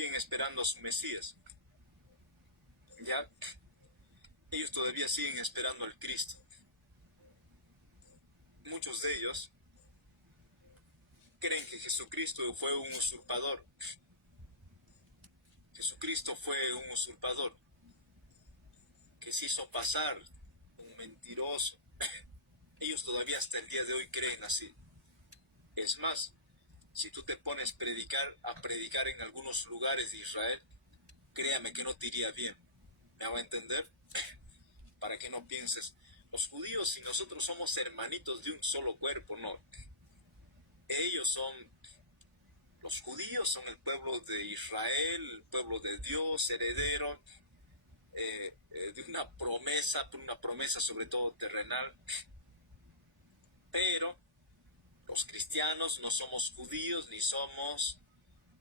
siguen esperando a su Mesías. ¿Ya? Ellos todavía siguen esperando al Cristo. Muchos de ellos creen que Jesucristo fue un usurpador. Jesucristo fue un usurpador que se hizo pasar un mentiroso. Ellos todavía hasta el día de hoy creen así. Es más, si tú te pones a predicar en algunos lugares de Israel, créame que no te iría bien. ¿Me hago entender? Para que no pienses, los judíos y nosotros somos hermanitos de un solo cuerpo. No. Los judíos son el pueblo de Israel, el pueblo de Dios, heredero de una promesa sobre todo terrenal. Pero los cristianos no somos judíos ni somos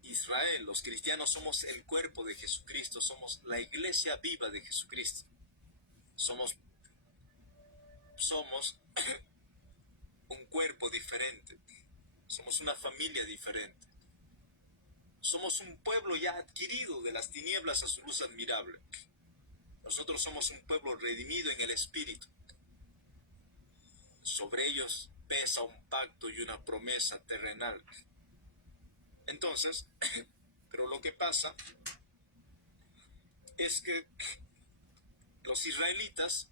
Israel. Los cristianos somos el cuerpo de Jesucristo, somos la iglesia viva de Jesucristo. Somos un cuerpo diferente, somos una familia diferente. Somos un pueblo ya adquirido de las tinieblas a su luz admirable. Nosotros somos un pueblo redimido en el Espíritu. Sobre ellos pesa un pacto y una promesa terrenal. Entonces, pero lo que pasa es que los israelitas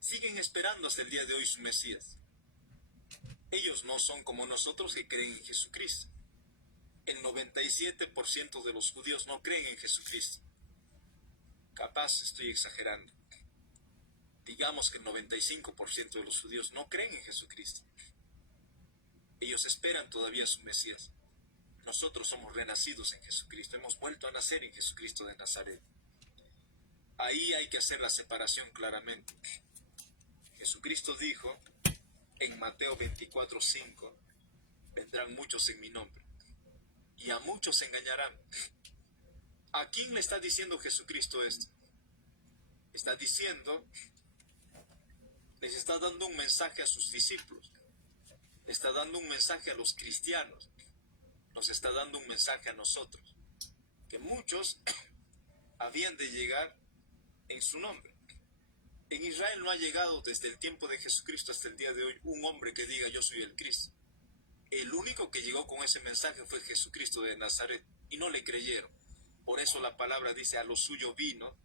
siguen esperando hasta el día de hoy su Mesías. Ellos no son como nosotros que creen en Jesucristo. El 97% de los judíos no creen en Jesucristo. Capaz estoy exagerando. Digamos que el 95% de los judíos no creen en Jesucristo. Ellos esperan todavía su Mesías. Nosotros somos renacidos en Jesucristo. Hemos vuelto a nacer en Jesucristo de Nazaret. Ahí hay que hacer la separación claramente. Jesucristo dijo en Mateo 24:5, vendrán muchos en mi nombre y a muchos se engañarán. ¿A quién le está diciendo Jesucristo esto? Está diciendo, les está dando un mensaje a sus discípulos, le está dando un mensaje a los cristianos, nos está dando un mensaje a nosotros, que muchos habían de llegar en su nombre. En Israel no ha llegado desde el tiempo de Jesucristo hasta el día de hoy un hombre que diga yo soy el Cristo. El único que llegó con ese mensaje fue Jesucristo de Nazaret y no le creyeron. Por eso la palabra dice a lo suyo vino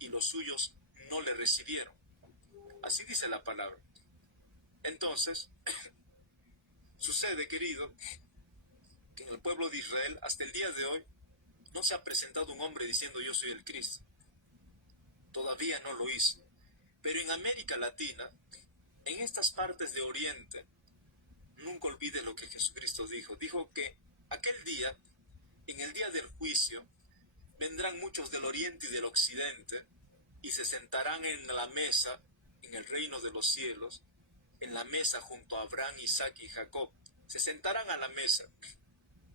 y los suyos no le recibieron. Así dice la palabra. Entonces, sucede, querido, que en el pueblo de Israel hasta el día de hoy no se ha presentado un hombre diciendo yo soy el Cristo. Todavía no lo hizo. Pero en América Latina, en estas partes de Oriente, nunca olvides lo que Jesucristo dijo. Dijo que aquel día, en el día del juicio, vendrán muchos del Oriente y del Occidente y se sentarán en la mesa, en el reino de los cielos, en la mesa junto a Abraham, Isaac y Jacob. Se sentarán a la mesa.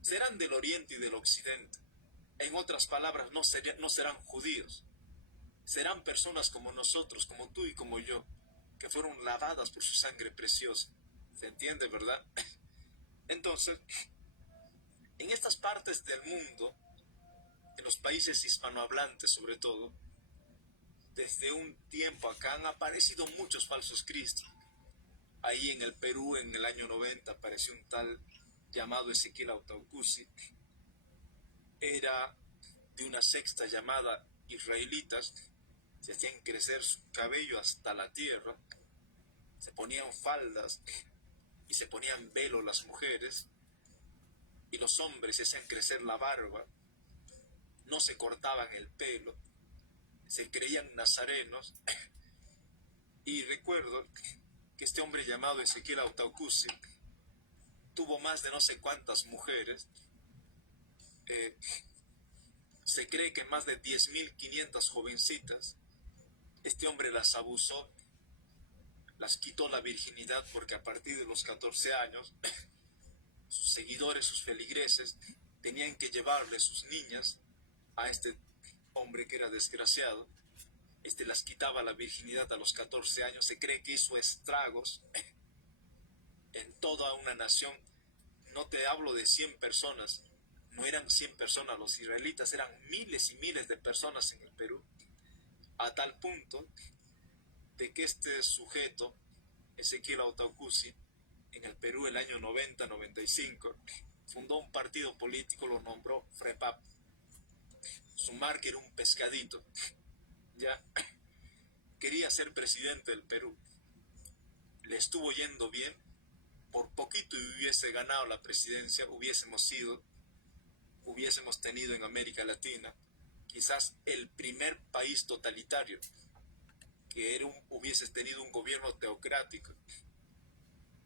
Serán del Oriente y del Occidente. En otras palabras, no serán judíos. Serán personas como nosotros, como tú y como yo, que fueron lavadas por su sangre preciosa. ¿Se entiende, verdad? Entonces, en estas partes del mundo, en los países hispanohablantes sobre todo, desde un tiempo acá han aparecido muchos falsos cristos. Ahí en el Perú, en el año 90, apareció un tal llamado Ezequiel Autaucusi. Era de una secta llamada israelitas. Se hacían crecer su cabello hasta la tierra, se ponían faldas y se ponían velo las mujeres, y los hombres se hacían crecer la barba, no se cortaban el pelo, se creían nazarenos. Y recuerdo que este hombre llamado Ezequiel Autaucusi tuvo más de no sé cuántas mujeres. Se cree que más de 10.500 jovencitas. Este hombre las abusó, las quitó la virginidad, porque a partir de los 14 años, sus seguidores, sus feligreses, tenían que llevarle sus niñas a este hombre que era desgraciado. Este las quitaba la virginidad a los 14 años. Se cree que hizo estragos en toda una nación. No te hablo de 100 personas, no eran 100 personas los israelitas, eran miles y miles de personas en el Perú, a tal punto de que este sujeto, Ezequiel Autaucusi, en el Perú el año 90-95, fundó un partido político, lo nombró FREPAP. Su marca era un pescadito. Ya quería ser presidente del Perú. Le estuvo yendo bien. Por poquito y hubiese ganado la presidencia, hubiésemos tenido en América Latina quizás el primer país totalitario, que hubiese tenido un gobierno teocrático.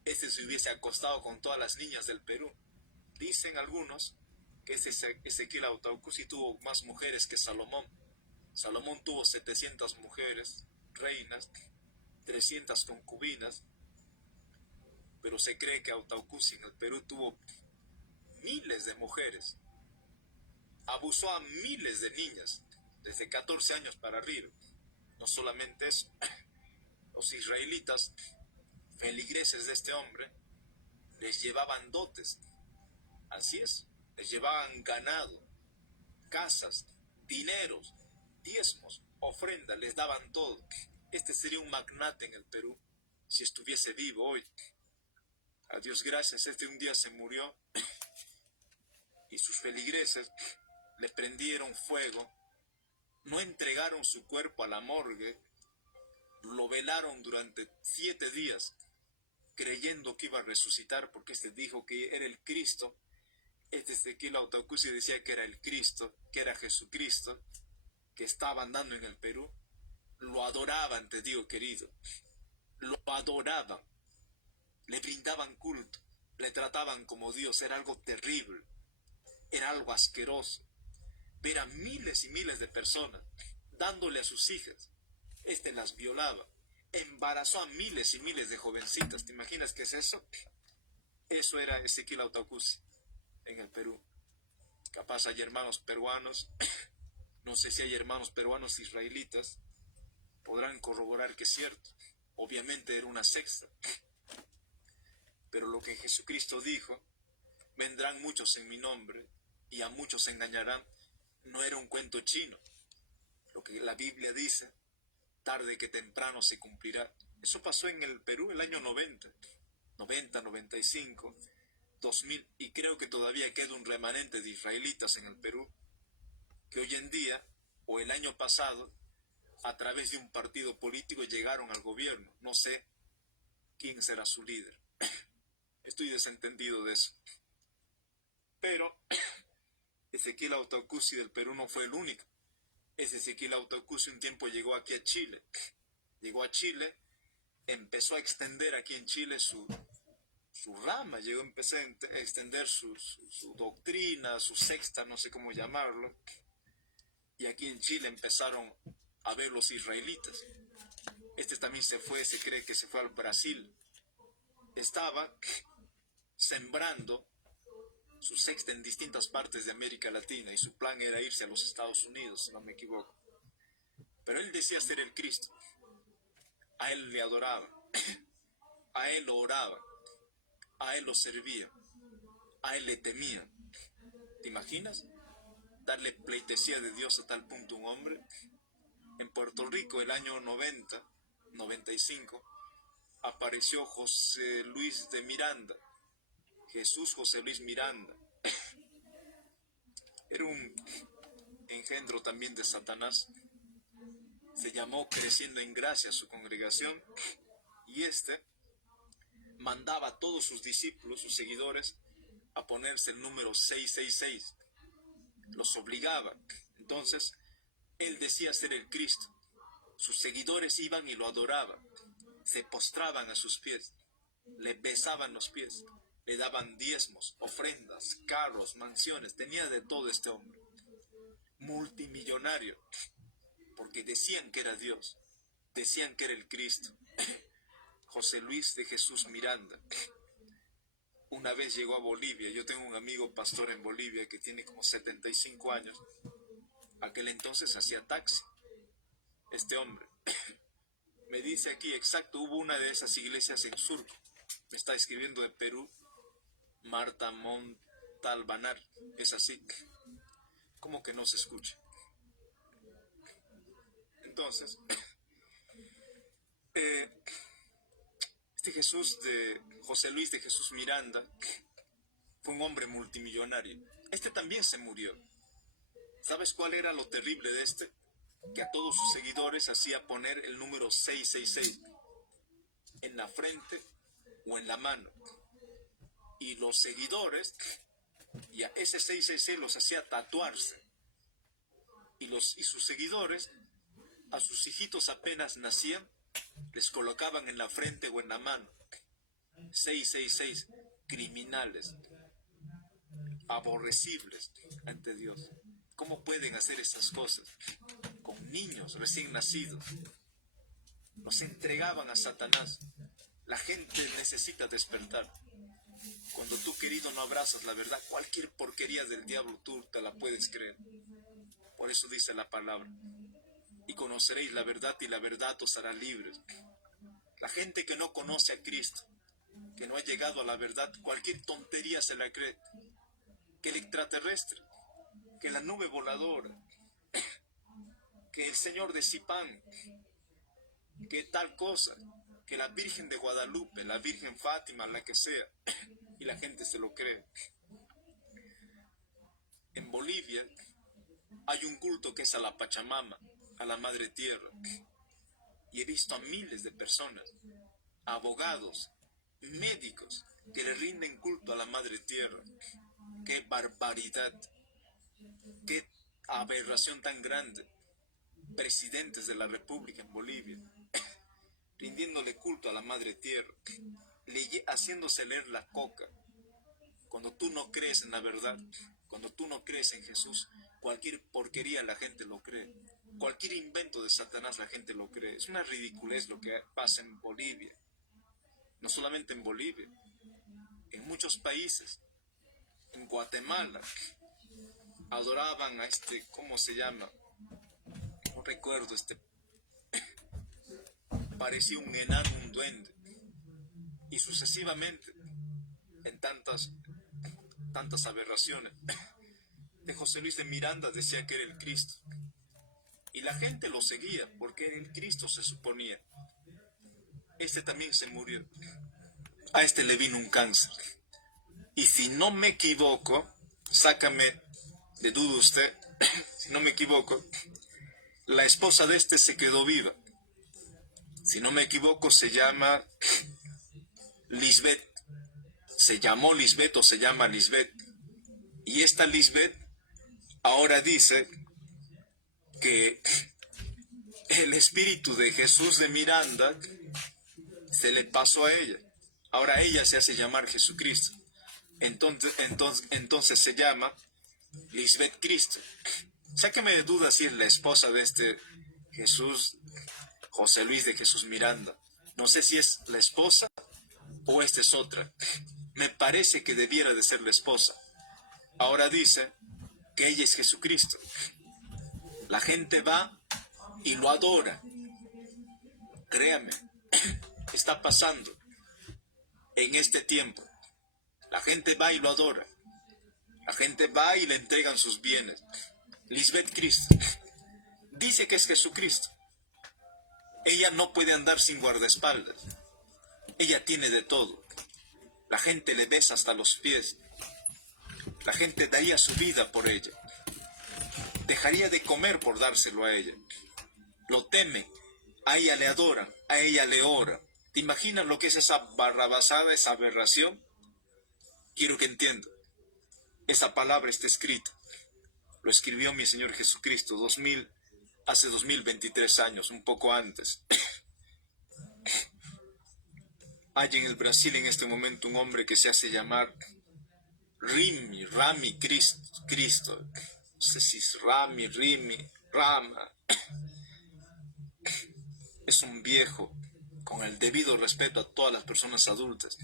Este se hubiese acostado con todas las niñas del Perú. Dicen algunos que Ezequiel Autaucusi tuvo más mujeres que Salomón. Salomón tuvo 700 mujeres, reinas, 300 concubinas, pero se cree que Autaucusi en el Perú tuvo miles de mujeres. Abusó a miles de niñas, desde 14 años para arriba. No solamente eso, los israelitas, feligreses de este hombre, les llevaban dotes. Así es, les llevaban ganado, casas, dineros, diezmos, ofrendas, les daban todo. Este sería un magnate en el Perú, si estuviese vivo hoy. A Dios gracias, un día se murió y sus feligreses le prendieron fuego, no entregaron su cuerpo a la morgue, lo velaron durante 7 días, creyendo que iba a resucitar, porque dijo que era el Cristo. Ezequiel Autaucusi decía que era el Cristo, que era Jesucristo, que estaba andando en el Perú. Lo adoraban, te digo, querido. Lo adoraban. Le brindaban culto. Le trataban como Dios. Era algo terrible. Era algo asqueroso. Ver a miles y miles de personas dándole a sus hijas. Las violaba. Embarazó a miles y miles de jovencitas. ¿Te imaginas qué es eso? Eso era Ezequiel Autaucusi en el Perú. Capaz hay hermanos peruanos, no sé si hay hermanos peruanos israelitas, podrán corroborar que es cierto. Obviamente era una secta. Pero lo que Jesucristo dijo, vendrán muchos en mi nombre y a muchos engañarán, no era un cuento chino. Lo que la Biblia dice, tarde que temprano se cumplirá. Eso pasó en el Perú el año 90, 95, 2000, y creo que todavía queda un remanente de israelitas en el Perú, que hoy en día, o el año pasado, a través de un partido político llegaron al gobierno. No sé quién será su líder. Estoy desentendido de eso. Pero Ezequiel Autaucusi del Perú no fue el único. Ezequiel Autaucusi un tiempo llegó aquí a Chile. Llegó a Chile, empezó a extender aquí en Chile su rama, empezó a extender su doctrina, su secta, no sé cómo llamarlo. Y aquí en Chile empezaron a ver los israelitas. También se cree que se fue al Brasil. Estaba sembrando su secta en distintas partes de América Latina y su plan era irse a los Estados Unidos, si no me equivoco. Pero él decía ser el Cristo. A él le adoraba, a él lo oraba, a él lo servía, a él le temía. ¿Te imaginas? Darle pleitesía de Dios a tal punto a un hombre. En Puerto Rico, el año 90, 95, apareció José Luis de Miranda, Jesús José Luis Miranda. Era un engendro también de Satanás. Se llamó Creciendo en Gracia su congregación, y mandaba a todos sus discípulos, sus seguidores, a ponerse el número 666. Los obligaba. Entonces, él decía ser el Cristo. Sus seguidores iban y lo adoraban. Se postraban a sus pies. Le besaban los pies. Le daban diezmos, ofrendas, carros, mansiones. Tenía de todo este hombre. Multimillonario. Porque decían que era Dios. Decían que era el Cristo. José Luis de Jesús Miranda. Una vez llegó a Bolivia. Yo tengo un amigo pastor en Bolivia que tiene como 75 años. Aquel entonces hacía taxi. Este hombre me dice aquí exacto, hubo una de esas iglesias en Surco. Me está escribiendo de Perú, Marta Talbanar. Es así. Como que no se escucha. Entonces, este Jesús de José Luis de Jesús Miranda fue un hombre multimillonario. Este también se murió. ¿Sabes cuál era lo terrible de este? Que a todos sus seguidores hacía poner el número 666 en la frente o en la mano. Y los seguidores, y a ese 666 los hacía tatuarse. Y sus seguidores, a sus hijitos apenas nacían, les colocaban en la frente o en la mano. 666, criminales, aborrecibles ante Dios. ¿Cómo pueden hacer esas cosas? Con niños recién nacidos. Los entregaban a Satanás. La gente necesita despertar. Cuando tú, querido, no abrazas la verdad, cualquier porquería del diablo tú te la puedes creer. Por eso dice la palabra: y conoceréis la verdad, y la verdad os hará libres. La gente que no conoce a Cristo, que no ha llegado a la verdad, cualquier tontería se la cree. Que el extraterrestre, que la nube voladora, que el Señor de Zipán, que tal cosa, que la Virgen de Guadalupe, la Virgen Fátima, la que sea, y la gente se lo cree. En Bolivia hay un culto que es a la Pachamama, a la Madre Tierra, y he visto a miles de personas, abogados, médicos, que le rinden culto a la Madre Tierra. ¡Qué barbaridad! ¡Qué aberración tan grande! Presidentes de la República en Bolivia rindiéndole culto a la Madre Tierra, haciéndose leer la coca. Cuando tú no crees en la verdad, cuando tú no crees en Jesús, cualquier porquería la gente lo cree. Cualquier invento de Satanás la gente lo cree. Es una ridiculez lo que pasa en Bolivia. No solamente en Bolivia, en muchos países. En Guatemala adoraban a ¿cómo se llama? No recuerdo, parecía un enano, un duende. Y sucesivamente, en tantas aberraciones. De José Luis de Miranda decía que era el Cristo. Y la gente lo seguía porque era el Cristo, se suponía. Este también se murió. A este le vino un cáncer. Y si no me equivoco, sácame de duda usted, si no me equivoco, la esposa de este se quedó viva. Si no me equivoco, se llama Lisbeth. Se llamó Lisbeth o se llama Lisbeth. Y esta Lisbeth ahora dice que el espíritu de Jesús de Miranda se le pasó a ella. Ahora ella se hace llamar Jesucristo. Entonces se llama Lisbeth Cristo. Sáqueme de duda si es la esposa de este Jesús, José Luis de Jesús Miranda. No sé si es la esposa o esta es otra. Me parece que debiera de ser la esposa. Ahora dice que ella es Jesucristo. La gente va y lo adora. Créame, está pasando en este tiempo. La gente va y lo adora. La gente va y le entregan sus bienes. Lisbeth Cristo dice que es Jesucristo. Ella no puede andar sin guardaespaldas. Ella tiene de todo. La gente le besa hasta los pies. La gente daría su vida por ella. Dejaría de comer por dárselo a ella. Lo teme. A ella le adora. A ella le ora. ¿Te imaginas lo que es esa barrabasada, esa aberración? Quiero que entiendan. Esa palabra está escrita. Lo escribió mi Señor Jesucristo hace 2023 años, un poco antes. Hay en el Brasil en este momento un hombre que se hace llamar Rami Cristo. No sé si es Rimi, Rama. Es un viejo, con el debido respeto a todas las personas adultas.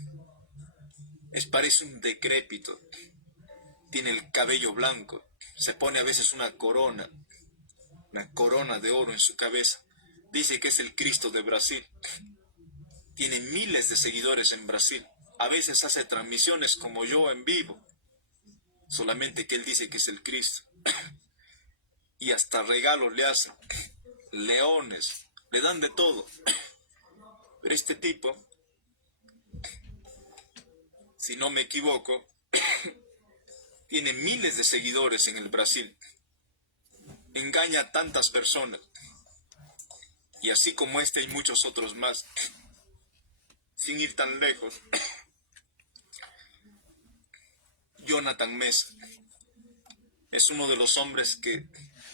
Parece un decrépito. Tiene el cabello blanco. Se pone a veces una corona de oro en su cabeza. Dice que es el Cristo de Brasil. Tiene miles de seguidores en Brasil. A veces hace transmisiones como yo en vivo. solamente que él dice que es el Cristo. Y hasta regalos le hacen, leones, le dan de todo. Pero este tipo, si no me equivoco, tiene miles de seguidores en el Brasil. Engaña a tantas personas. Y así como este hay muchos otros más. Sin ir tan lejos, Jonathan Mesa es uno de los hombres que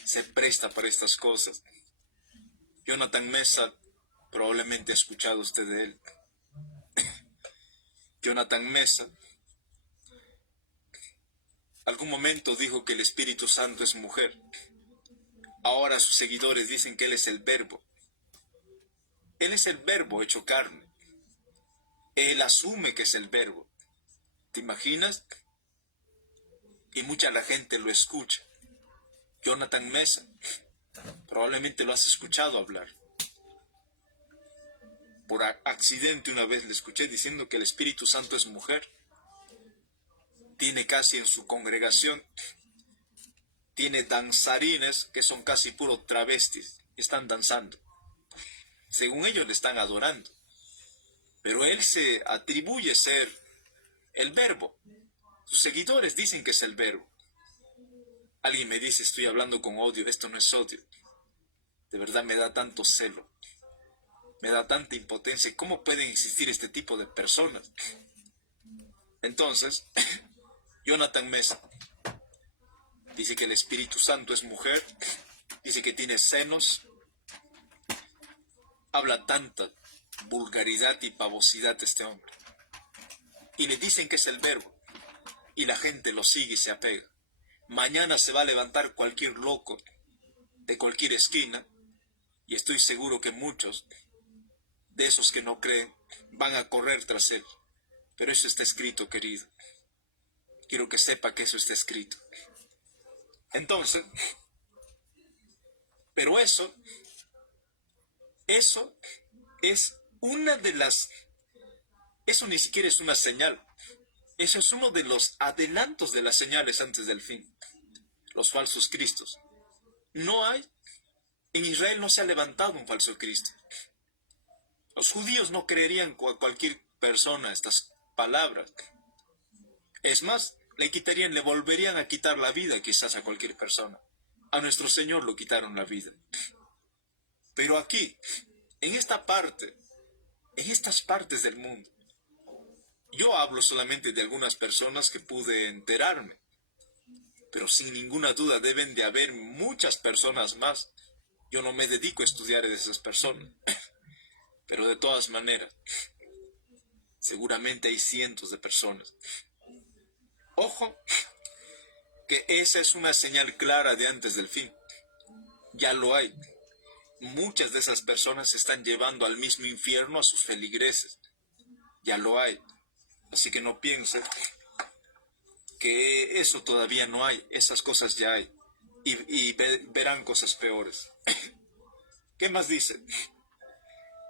se presta para estas cosas. Jonathan Mesa, probablemente ha escuchado usted de él. Jonathan Mesa, algún momento dijo que el Espíritu Santo es mujer. Ahora sus seguidores dicen que él es el Verbo. Él es el Verbo hecho carne. Él asume que es el Verbo. ¿Te imaginas? Y mucha la gente lo escucha. Jonathan Mesa, probablemente lo has escuchado hablar. Por accidente una vez le escuché diciendo que el Espíritu Santo es mujer. Tiene casi en su congregación, tiene danzarines que son casi puro travestis, están danzando. Según ellos le están adorando. Pero él se atribuye ser el Verbo. Sus seguidores dicen que es el Verbo. Alguien me dice, estoy hablando con odio. Esto no es odio. De verdad me da tanto celo. Me da tanta impotencia. ¿Cómo pueden existir este tipo de personas? Entonces, Jonathan Mesa dice que el Espíritu Santo es mujer. Dice que tiene senos. Habla tanta vulgaridad y pavosidad este hombre. Y le dicen que es el Verbo. Y la gente lo sigue y se apega. Mañana se va a levantar cualquier loco de cualquier esquina. Y estoy seguro que muchos de esos que no creen van a correr tras él. Pero eso está escrito, querido. Quiero que sepa que eso está escrito. Entonces, pero eso es una de las... Eso ni siquiera es una señal. Eso es uno de los adelantos de las señales antes del fin. Los falsos cristos. No hay. En Israel no se ha levantado un falso Cristo. Los judíos no creerían a cualquier persona estas palabras. Es más, le volverían a quitar la vida quizás a cualquier persona. A nuestro Señor lo quitaron la vida. Pero aquí, en esta parte, en estas partes del mundo, yo hablo solamente de algunas personas que pude enterarme. Pero sin ninguna duda deben de haber muchas personas más. Yo no me dedico a estudiar de esas personas. Pero de todas maneras, seguramente hay cientos de personas. Ojo, que esa es una señal clara de antes del fin. Ya lo hay. Muchas de esas personas están llevando al mismo infierno a sus feligreses. Ya lo hay. Así que no piensen que eso todavía no hay. Esas cosas ya hay. Y verán cosas peores. ¿Qué más dice?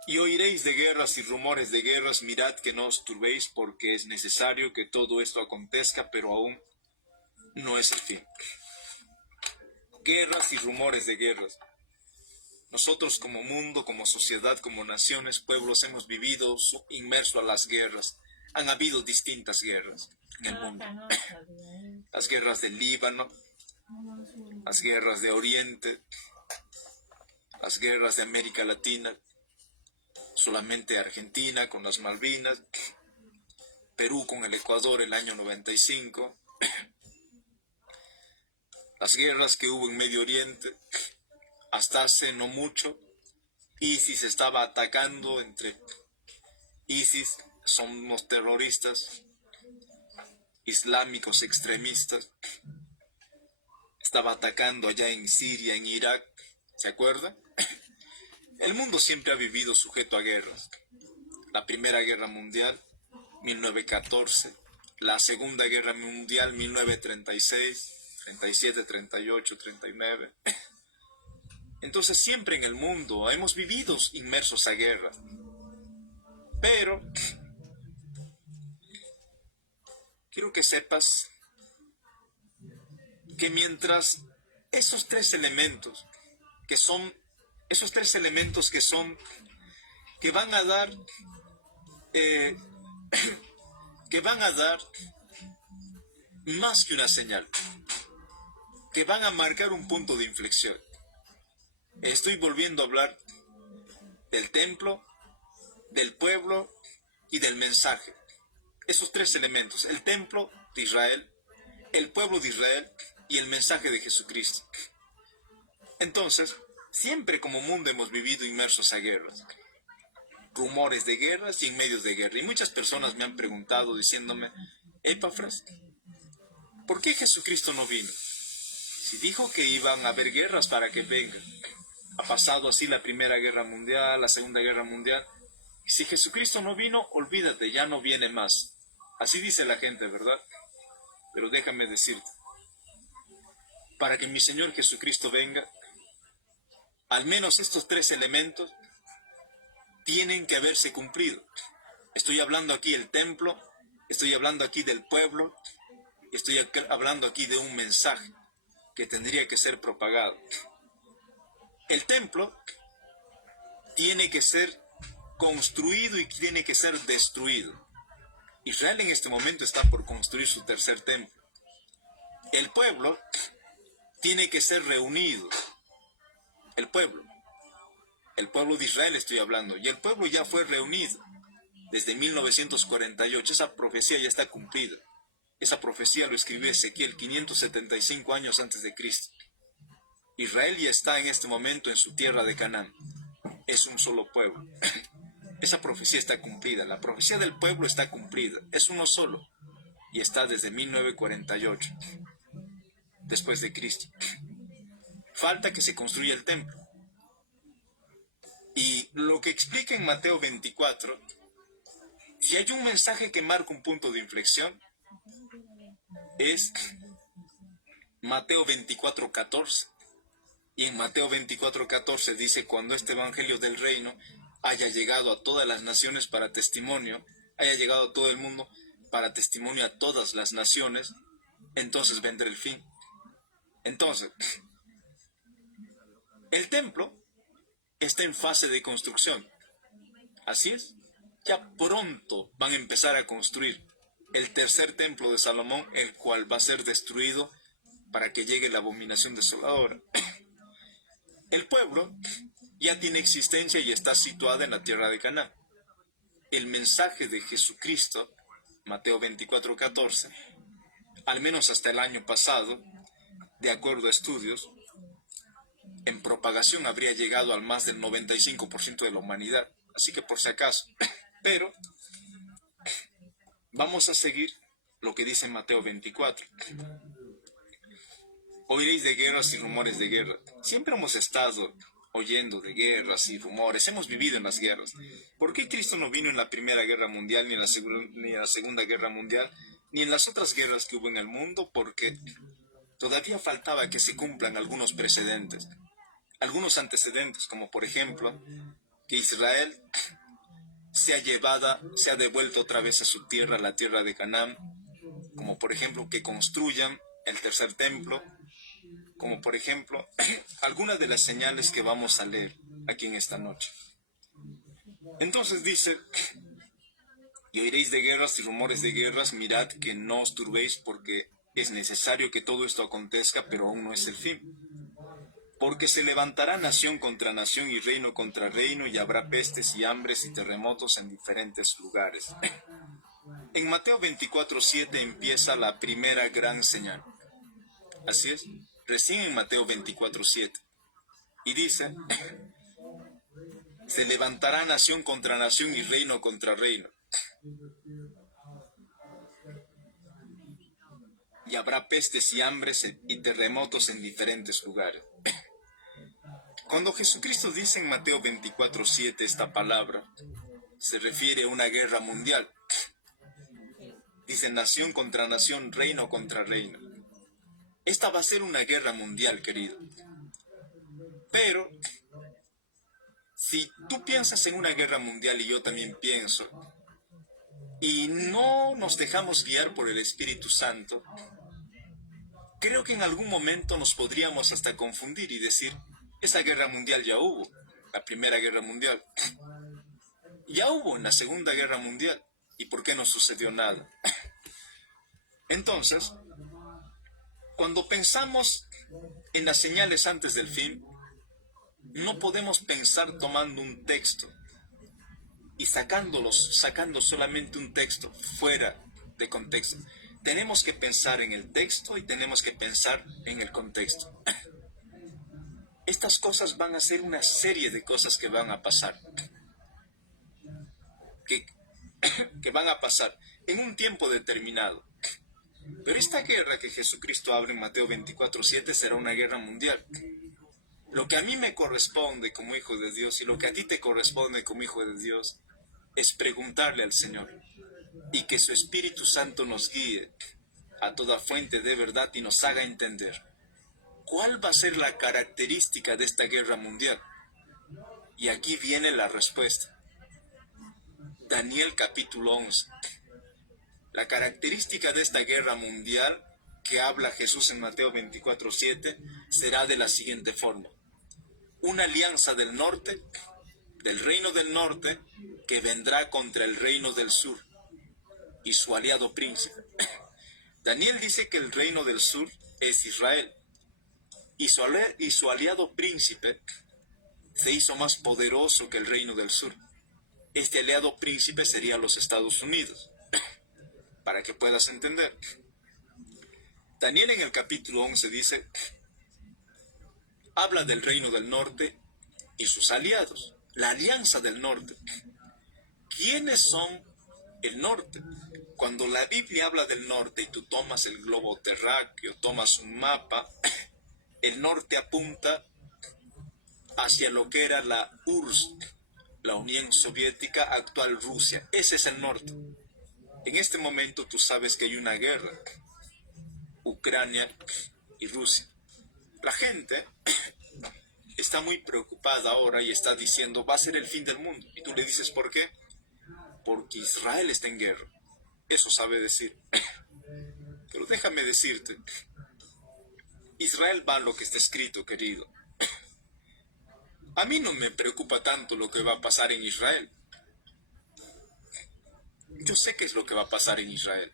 Y oiréis de guerras y rumores de guerras, mirad que no os turbéis, porque es necesario que todo esto acontezca, pero aún no es el fin. Guerras y rumores de guerras. Nosotros como mundo, como sociedad, como naciones, pueblos, hemos vivido inmersos a las guerras. Han habido distintas guerras en el mundo. Las guerras del Líbano, las guerras de Oriente, las guerras de América Latina, solamente Argentina con las Malvinas, Perú con el Ecuador el año 95, las guerras que hubo en Medio Oriente, hasta hace no mucho, ISIS estaba atacando ISIS son unos terroristas islámicos extremistas, estaba atacando allá en Siria, en Irak, ¿se acuerda? El mundo siempre ha vivido sujeto a guerras. La Primera Guerra Mundial, 1914, la Segunda Guerra Mundial, 1936, 37, 38, 39. Entonces siempre en el mundo hemos vivido inmersos a guerra. Pero quiero que sepas que mientras esos tres elementos que son, esos tres elementos que son, que van a dar, eh, que van a dar más que una señal, que van a marcar un punto de inflexión. Estoy volviendo a hablar del templo, del pueblo y del mensaje. Esos tres elementos, el templo de Israel, el pueblo de Israel y el mensaje de Jesucristo. Entonces, siempre como mundo hemos vivido inmersos a guerras, rumores de guerras y en medios de guerra. Y muchas personas me han preguntado diciéndome, Epafras, ¿por qué Jesucristo no vino? Si dijo que iban a haber guerras para que venga. Ha pasado así la Primera Guerra Mundial, la Segunda Guerra Mundial. Y si Jesucristo no vino, olvídate, ya no viene más. Así dice la gente, ¿verdad? Pero déjame decirte, para que mi Señor Jesucristo venga, al menos estos tres elementos tienen que haberse cumplido. Estoy hablando aquí del templo, estoy hablando aquí del pueblo, estoy hablando aquí de un mensaje que tendría que ser propagado. El templo tiene que ser construido y tiene que ser destruido. Israel en este momento está por construir su tercer templo. El pueblo tiene que ser reunido. El pueblo de Israel estoy hablando, y el pueblo ya fue reunido desde 1948. Esa profecía ya está cumplida. Esa profecía lo escribió Ezequiel 575 años antes de Cristo. Israel ya está en este momento en su tierra de Canaán. Es un solo pueblo. Esa profecía está cumplida. La profecía del pueblo está cumplida. Es uno solo. Y está desde 1948, después de Cristo. Falta que se construya el templo. Y lo que explica en Mateo 24, si hay un mensaje que marca un punto de inflexión, es Mateo 24:14. Y en Mateo 24:14 dice, cuando este evangelio del reino haya llegado a todas las naciones para testimonio, haya llegado a todo el mundo para testimonio a todas las naciones, entonces vendrá el fin. Entonces, el templo está en fase de construcción. Así es. Ya pronto van a empezar a construir el tercer templo de Salomón, el cual va a ser destruido para que llegue la abominación desoladora. El pueblo ya tiene existencia y está situada en la tierra de Canaán. El mensaje de Jesucristo, Mateo 24:14, al menos hasta el año pasado, de acuerdo a estudios, en propagación habría llegado al más del 95% de la humanidad. Así que por si acaso. Pero vamos a seguir lo que dice Mateo 24. Oiréis de guerras y rumores de guerra. Siempre hemos estado oyendo de guerras y rumores, hemos vivido en las guerras. ¿Por qué Cristo no vino en la Primera Guerra Mundial, ni en la Segunda Guerra Mundial, ni en las otras guerras que hubo en el mundo? Porque todavía faltaba que se cumplan algunos precedentes, algunos antecedentes, como por ejemplo, que Israel se ha devuelto otra vez a su tierra, la tierra de Canaán, como por ejemplo que construyan el tercer templo, como por ejemplo algunas de las señales que vamos a leer aquí en esta noche. Entonces dice, y oiréis de guerras y rumores de guerras, mirad que no os turbéis porque es necesario que todo esto acontezca, pero aún no es el fin. Porque se levantará nación contra nación y reino contra reino, y habrá pestes y hambres y terremotos en diferentes lugares. En Mateo 24:7 empieza la primera gran señal. Así es, recién en Mateo 24:7. Y dice, se levantará nación contra nación y reino contra reino. Y habrá pestes y hambres y terremotos en diferentes lugares. Cuando Jesucristo dice en Mateo 24:7 esta palabra, se refiere a una guerra mundial. Dice nación contra nación, reino contra reino. Esta va a ser una guerra mundial, querido. Pero, si tú piensas en una guerra mundial y yo también pienso, y no nos dejamos guiar por el Espíritu Santo, Creo que en algún momento nos podríamos hasta confundir y decir, esa guerra mundial ya hubo, la Primera Guerra Mundial. Ya hubo en la Segunda Guerra Mundial. ¿Y por qué no sucedió nada? Entonces, cuando pensamos en las señales antes del fin, no podemos pensar tomando un texto y sacando solamente un texto fuera de contexto. Tenemos que pensar en el texto y tenemos que pensar en el contexto. Estas cosas van a ser una serie de cosas que van a pasar. Que, que van a pasar en un tiempo determinado. Pero esta guerra que Jesucristo habla en Mateo 24:7 será una guerra mundial. Lo que a mí me corresponde como hijo de Dios y lo que a ti te corresponde como hijo de Dios es preguntarle al Señor y que su Espíritu Santo nos guíe a toda fuente de verdad y nos haga entender cuál va a ser la característica de esta guerra mundial. Y aquí viene la respuesta. Daniel capítulo 11. La característica de esta guerra mundial que habla Jesús en Mateo 24:7 será de la siguiente forma. Una alianza del norte, del reino del norte, que vendrá contra el reino del sur y su aliado príncipe. Daniel dice que el reino del sur es Israel y su aliado príncipe se hizo más poderoso que el reino del sur. Este aliado príncipe sería los Estados Unidos, para que puedas entender. Daniel en el capítulo 11 dice, habla del reino del norte y sus aliados, la alianza del norte. ¿Quiénes son el norte? Cuando la Biblia habla del norte y tú tomas el globo terráqueo, tomas un mapa, el norte apunta hacia lo que era la URSS, la Unión Soviética, actual Rusia. Ese es el norte. En este momento tú sabes que hay una guerra, Ucrania y Rusia. La gente está muy preocupada ahora y está diciendo, va a ser el fin del mundo. Y tú le dices, ¿por qué? Porque Israel está en guerra. Eso sabe decir. Pero déjame decirte, Israel va a lo que está escrito, querido. A mí no me preocupa tanto lo que va a pasar en Israel. Yo sé qué es lo que va a pasar en Israel.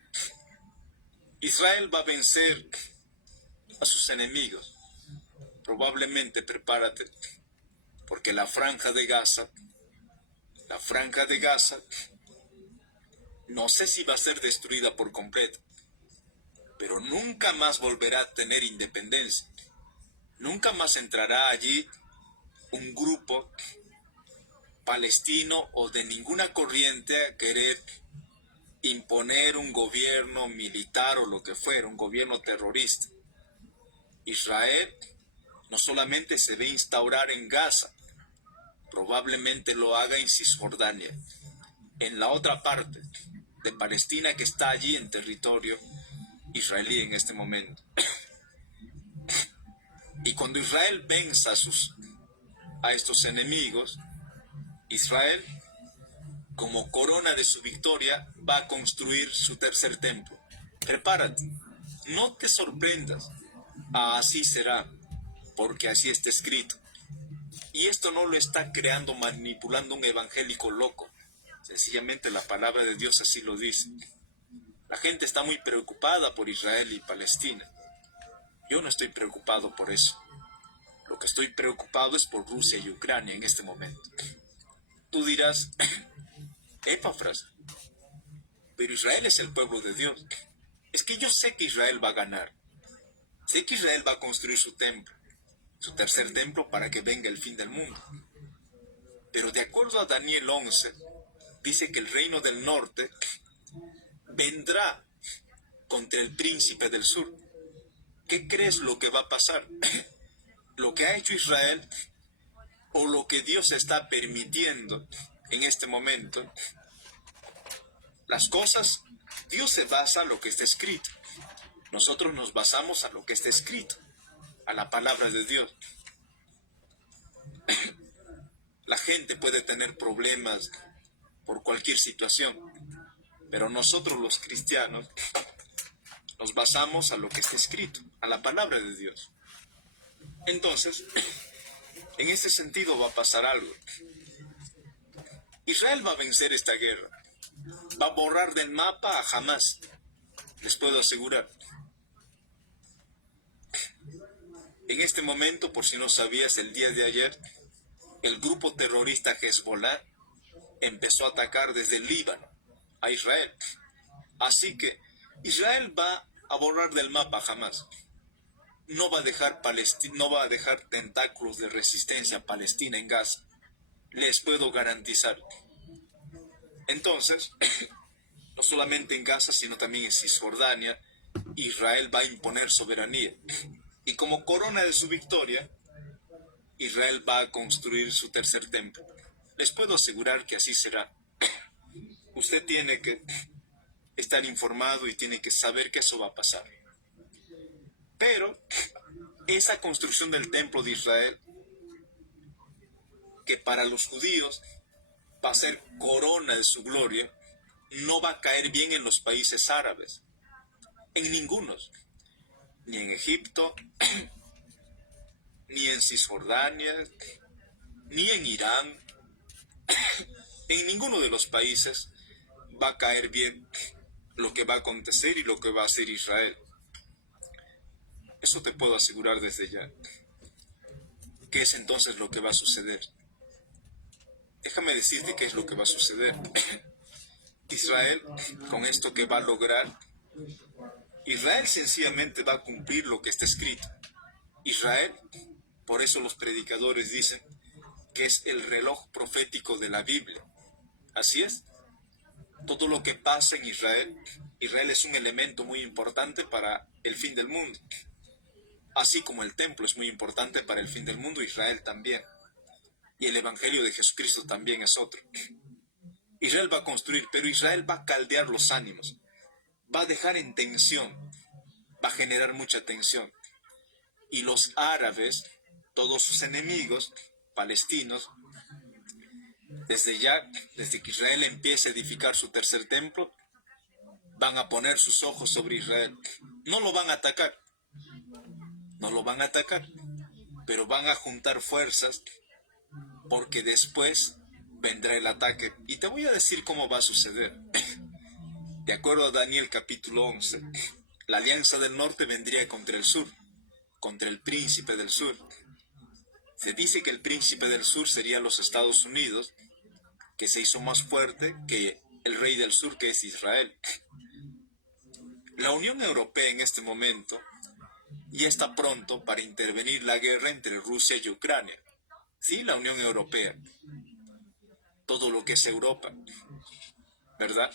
Israel va a vencer a sus enemigos. Probablemente prepárate, porque la franja de Gaza, no sé si va a ser destruida por completo, pero nunca más volverá a tener independencia. Nunca más entrará allí un grupo palestino o de ninguna corriente a querer imponer un gobierno militar o lo que fuera, un gobierno terrorista. Israel no solamente se va a instaurar en Gaza, probablemente lo haga en Cisjordania, en la otra parte de Palestina que está allí en territorio israelí en este momento. Y cuando Israel venza a estos enemigos, Israel, como corona de su victoria, va a construir su tercer templo. Prepárate, no te sorprendas, así será, porque así está escrito. Y esto no lo está creando, manipulando un evangélico loco. Sencillamente la palabra de Dios así lo dice. La gente está muy preocupada por Israel y Palestina. Yo no estoy preocupado por eso. Lo que estoy preocupado es por Rusia y Ucrania en este momento. Tú dirás, Epafras, pero Israel es el pueblo de Dios. Es que yo sé que Israel va a ganar. Sé que Israel va a construir su templo, su tercer templo para que venga el fin del mundo. Pero de acuerdo a Daniel 11, dice que el reino del norte vendrá contra el príncipe del sur. ¿Qué crees lo que va a pasar? ¿Lo que ha hecho Israel o lo que Dios está permitiendo en este momento? Las cosas, Dios se basa en lo que está escrito. Nosotros nos basamos a lo que está escrito, a la palabra de Dios. La gente puede tener problemas por cualquier situación, pero nosotros los cristianos nos basamos a lo que está escrito, a la palabra de Dios. Entonces, en ese sentido va a pasar algo. Israel va a vencer esta guerra. Va a borrar del mapa a Hamás. Les puedo asegurar. En este momento, por si no sabías, el día de ayer, el grupo terrorista Hezbollah empezó a atacar desde el Líbano a Israel. Así que Israel va a borrar del mapa a Hamás. No va a dejar tentáculos de resistencia palestina en Gaza. Les puedo garantizar. Entonces, no solamente en Gaza, sino también en Cisjordania, Israel va a imponer soberanía. Y como corona de su victoria, Israel va a construir su tercer templo. Les puedo asegurar que así será. Usted tiene que estar informado y tiene que saber que eso va a pasar. Pero esa construcción del templo de Israel, que para los judíos va a ser corona de su gloria, no va a caer bien en los países árabes. En ninguno. Ni en Egipto, ni en Cisjordania, ni en Irán. En ninguno de los países va a caer bien lo que va a acontecer y lo que va a hacer Israel. Eso te puedo asegurar desde ya. ¿Qué es entonces lo que va a suceder? Déjame decirte qué es lo que va a suceder. Israel, con esto que va a lograr, Israel sencillamente va a cumplir lo que está escrito. Israel, por eso los predicadores dicen que es el reloj profético de la Biblia. Así es. Todo lo que pasa en Israel, Israel es un elemento muy importante para el fin del mundo. Así como el templo es muy importante para el fin del mundo, Israel también. Y el Evangelio de Jesucristo también es otro. Israel va a construir, pero Israel va a caldear los ánimos. Va a dejar en tensión. Va a generar mucha tensión. Y los árabes, todos sus enemigos, palestinos, desde que Israel empiece a edificar su tercer templo, van a poner sus ojos sobre Israel. No lo van a atacar. No lo van a atacar. Pero van a juntar fuerzas porque después vendrá el ataque. Y te voy a decir cómo va a suceder. De acuerdo a Daniel capítulo 11, la alianza del norte vendría contra el sur, contra el príncipe del sur. Se dice que el príncipe del sur sería los Estados Unidos, que se hizo más fuerte que el rey del sur, que es Israel. La Unión Europea en este momento ya está pronto para intervenir la guerra entre Rusia y Ucrania. Sí, la Unión Europea. Todo lo que es Europa, ¿verdad?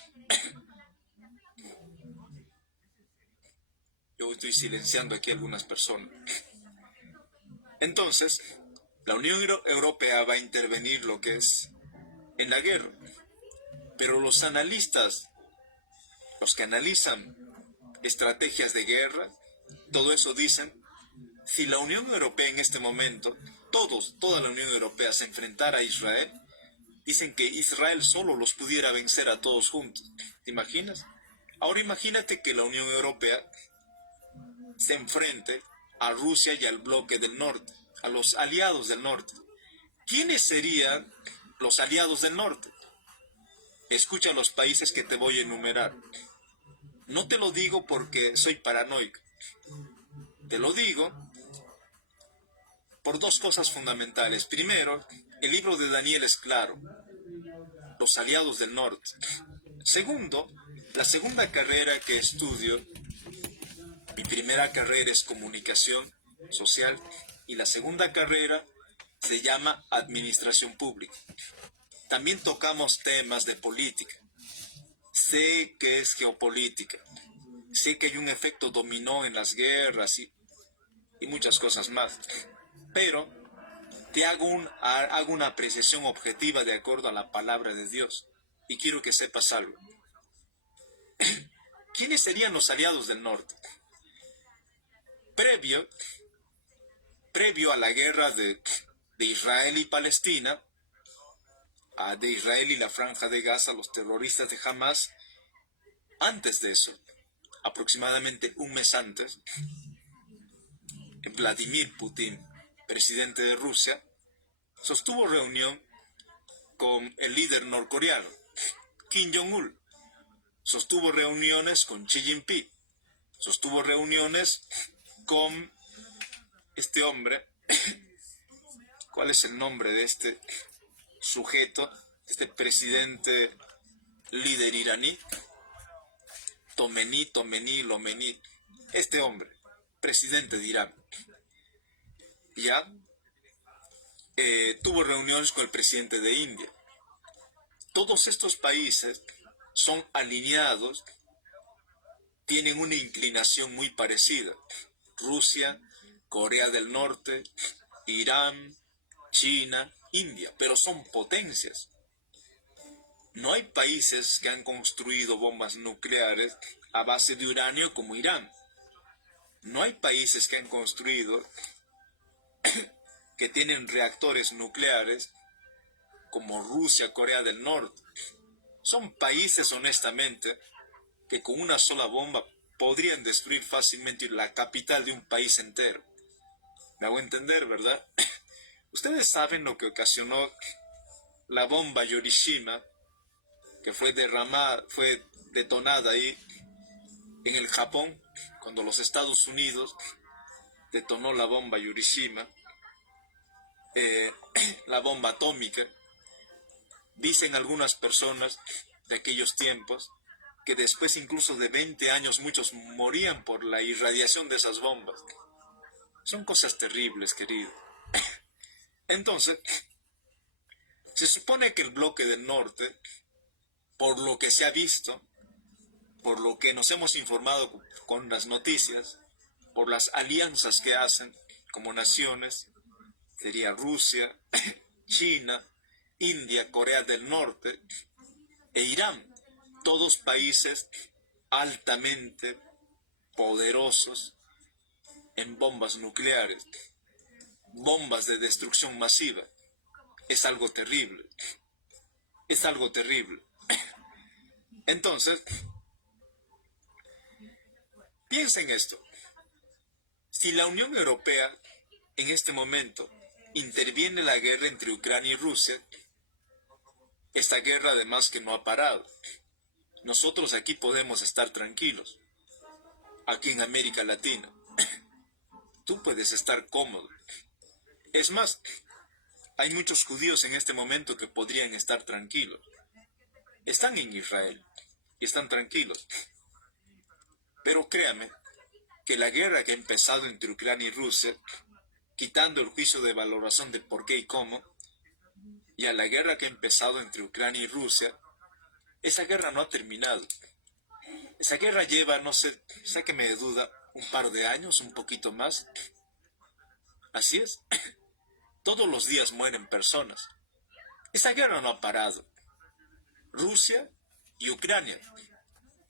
Yo estoy silenciando aquí a algunas personas. Entonces, la Unión Europea va a intervenir lo que es en la guerra. Pero los analistas, los que analizan estrategias de guerra, todo eso dicen, si la Unión Europea en este momento, toda la Unión Europea se enfrentara a Israel, dicen que Israel solo los pudiera vencer a todos juntos. ¿Te imaginas? Ahora imagínate que la Unión Europea se enfrente a Rusia y al bloque del norte, a los aliados del norte. ¿Quiénes serían los aliados del norte? Escucha los países que te voy a enumerar. No te lo digo porque soy paranoico. Te lo digo por dos cosas fundamentales. Primero, el libro de Daniel es claro. Los aliados del norte. Segundo, la segunda carrera que estudio, mi primera carrera es comunicación social y la segunda carrera se llama administración pública. También tocamos temas de política. Sé que es geopolítica. Sé que hay un efecto dominó en las guerras y muchas cosas más. Pero te hago una apreciación objetiva de acuerdo a la palabra de Dios. Y quiero que sepas algo. ¿Quiénes serían los aliados del norte? Previo a la guerra de Israel y Palestina, de Israel y la Franja de Gaza, los terroristas de Hamás, antes de eso, aproximadamente un mes antes, Vladimir Putin, presidente de Rusia, sostuvo reunión con el líder norcoreano, Kim Jong-un. Sostuvo reuniones con Xi Jinping. Sostuvo reuniones con este hombre. ¿Cuál es el nombre de este sujeto, este presidente líder iraní? Lomeni. Este hombre, presidente de Irán. Ya tuvo reuniones con el presidente de India. Todos estos países son alineados, tienen una inclinación muy parecida. Rusia, Corea del Norte, Irán, China, India, pero son potencias. No hay países que han construido bombas nucleares a base de uranio como Irán. No hay países que han construido, que tienen reactores nucleares como Rusia, Corea del Norte. Son países, honestamente, que con una sola bomba podrían destruir fácilmente la capital de un país entero. Me hago entender, ¿verdad? Ustedes saben lo que ocasionó la bomba Hiroshima, que fue detonada ahí en el Japón, cuando los Estados Unidos detonó la bomba Hiroshima, la bomba atómica. Dicen algunas personas de aquellos tiempos que después incluso de 20 años muchos morían por la irradiación de esas bombas. Son cosas terribles, querido. Entonces, se supone que el bloque del norte, por lo que se ha visto, por lo que nos hemos informado con las noticias, por las alianzas que hacen como naciones, sería Rusia, China, India, Corea del Norte e Irán, todos países altamente poderosos en bombas nucleares, bombas de destrucción masiva. Es algo terrible, es algo terrible. Entonces, piensen esto. Si la Unión Europea en este momento interviene en la guerra entre Ucrania y Rusia, esta guerra además que no ha parado, nosotros aquí podemos estar tranquilos, aquí en América Latina. Tú puedes estar cómodo. Es más, hay muchos judíos en este momento que podrían estar tranquilos. Están en Israel y están tranquilos. Pero créame que la guerra que ha empezado entre Ucrania y Rusia, quitando el juicio de valoración de por qué y cómo, y a la guerra que ha empezado entre Ucrania y Rusia, esa guerra no ha terminado. Esa guerra lleva, no sé, sáqueme de duda, un par de años, un poquito más. Así es. Todos los días mueren personas. Esa guerra no ha parado. Rusia y Ucrania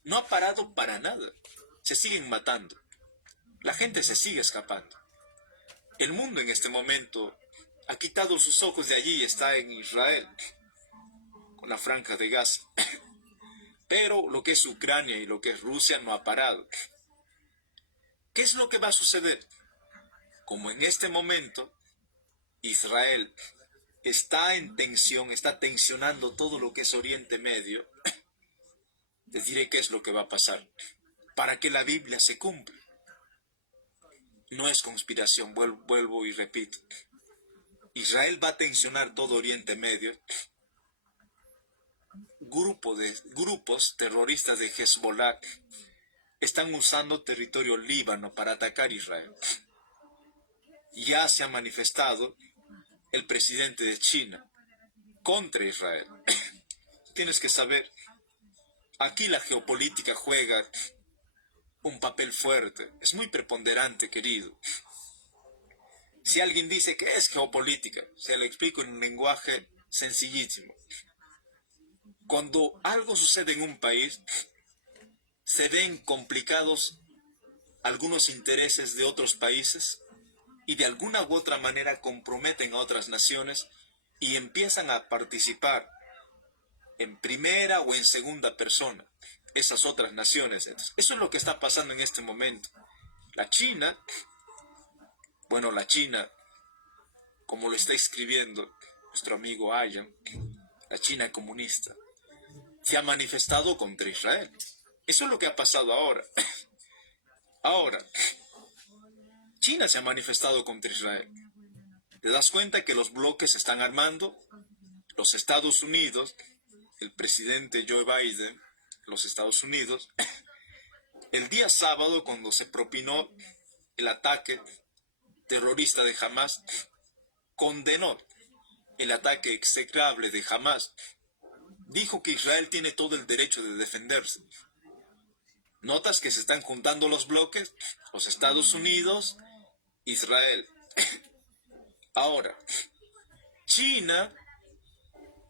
no ha parado para nada. Se siguen matando. La gente se sigue escapando. El mundo en este momento ha quitado sus ojos de allí y está en Israel, con la franja de Gaza. Pero lo que es Ucrania y lo que es Rusia no ha parado. ¿Qué es lo que va a suceder? Como en este momento Israel está en tensión, está tensionando todo lo que es Oriente Medio, les diré qué es lo que va a pasar, para que la Biblia se cumpla. No es conspiración, vuelvo y repito. Israel va a tensionar todo Oriente Medio. Grupos terroristas de Hezbollah están usando territorio Líbano para atacar Israel. Ya se ha manifestado el presidente de China contra Israel. Tienes que saber, aquí la geopolítica juega un papel fuerte, es muy preponderante, querido. Si alguien dice que es geopolítica, se lo explico en un lenguaje sencillísimo. Cuando algo sucede en un país, se ven complicados algunos intereses de otros países y de alguna u otra manera comprometen a otras naciones y empiezan a participar en primera o en segunda persona. esas otras naciones. Entonces, eso es lo que está pasando en este momento. La China, bueno, la China, como lo está escribiendo nuestro amigo Ayan, la China comunista, se ha manifestado contra Israel. Eso es lo que ha pasado ahora. Ahora, China se ha manifestado contra Israel. ¿Te das cuenta que los bloques se están armando? Los Estados Unidos, el presidente Joe Biden, los Estados Unidos, el día sábado cuando se propinó el ataque terrorista de Hamas, condenó el ataque execrable de Hamas. Dijo que Israel tiene todo el derecho de defenderse. ¿Notas que se están juntando los bloques? Los Estados Unidos, Israel. Ahora, China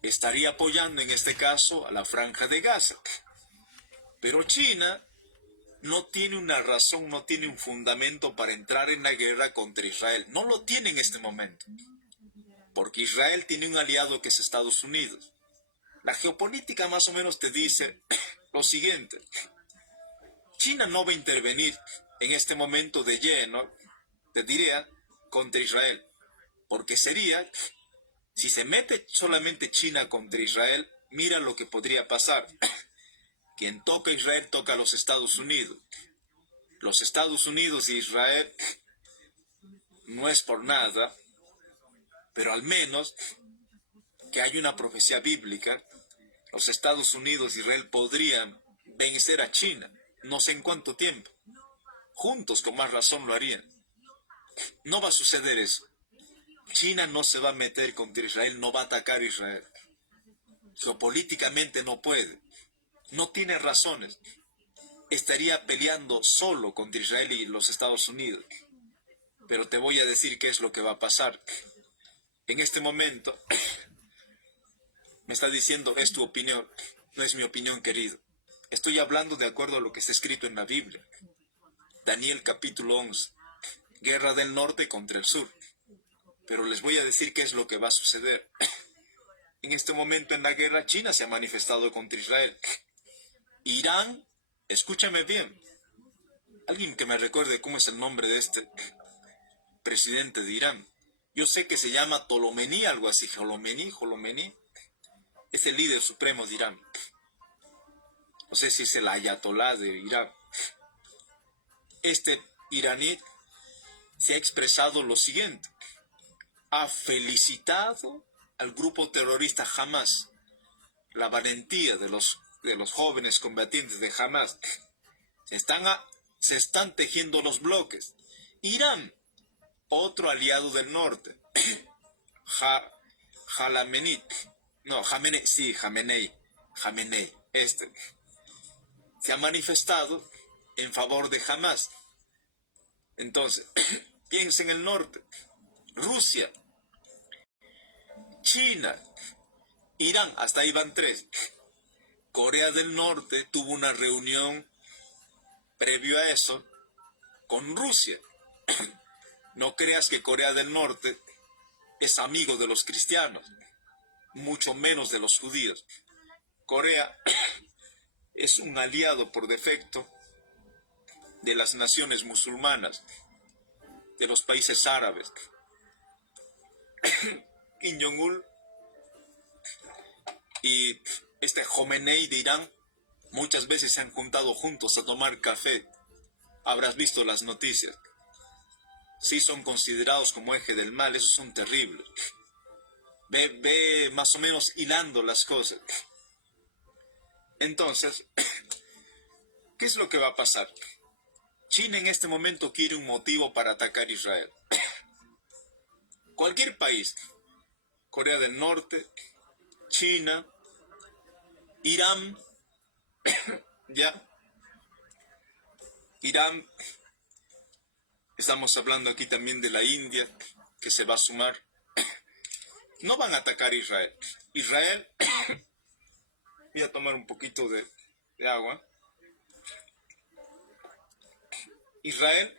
estaría apoyando en este caso a la Franja de Gaza. Pero China no tiene una razón, no tiene un fundamento para entrar en la guerra contra Israel. No lo tiene en este momento. Porque Israel tiene un aliado que es Estados Unidos. La geopolítica más o menos te dice lo siguiente. China no va a intervenir en este momento de lleno, te diría, contra Israel. Porque sería, si se mete solamente China contra Israel, mira lo que podría pasar. Quien toca a Israel toca a los Estados Unidos. Los Estados Unidos y Israel no es por nada, pero al menos que hay una profecía bíblica, los Estados Unidos y Israel podrían vencer a China, no sé en cuánto tiempo. Juntos con más razón lo harían. No va a suceder eso. China no se va a meter contra Israel, no va a atacar a Israel. Geopolíticamente no puede. No tiene razones. Estaría peleando solo contra Israel y los Estados Unidos. Pero te voy a decir qué es lo que va a pasar. En este momento, me está diciendo, es tu opinión. No es mi opinión, querido. Estoy hablando de acuerdo a lo que está escrito en la Biblia. Daniel capítulo 11. Guerra del norte contra el sur. Pero les voy a decir qué es lo que va a suceder. En este momento en la guerra, China se ha manifestado contra Israel. Irán, escúchame bien. Alguien que me recuerde cómo es el nombre de este presidente de Irán. Yo sé que se llama Tolomení, algo así. Jolomení. Es el líder supremo de Irán. No sé si es el ayatolá de Irán. Este iraní se ha expresado lo siguiente. Ha felicitado al grupo terrorista Hamas. La valentía de los jóvenes combatientes de Hamas. Se están tejiendo los bloques. Irán, otro aliado del norte. Jamenei, se ha manifestado en favor de Hamas. Entonces, piensa en el norte. Rusia, China, Irán, hasta ahí van tres. Corea del Norte tuvo una reunión previo a eso con Rusia. No creas que Corea del Norte es amigo de los cristianos, mucho menos de los judíos. Corea es un aliado por defecto de las naciones musulmanas, de los países árabes. Kim Jong-un y este Jomenei de Irán muchas veces se han juntado juntos a tomar café. Habrás visto las noticias. Sí son considerados como eje del mal, esos son terribles. Ve más o menos hilando las cosas. Entonces, ¿qué es lo que va a pasar? China en este momento quiere un motivo para atacar a Israel. Cualquier país, Corea del Norte, China, Irán, ya, Irán, estamos hablando aquí también de la India, que se va a sumar, no van a atacar a Israel. Israel, voy a tomar un poquito de agua. Israel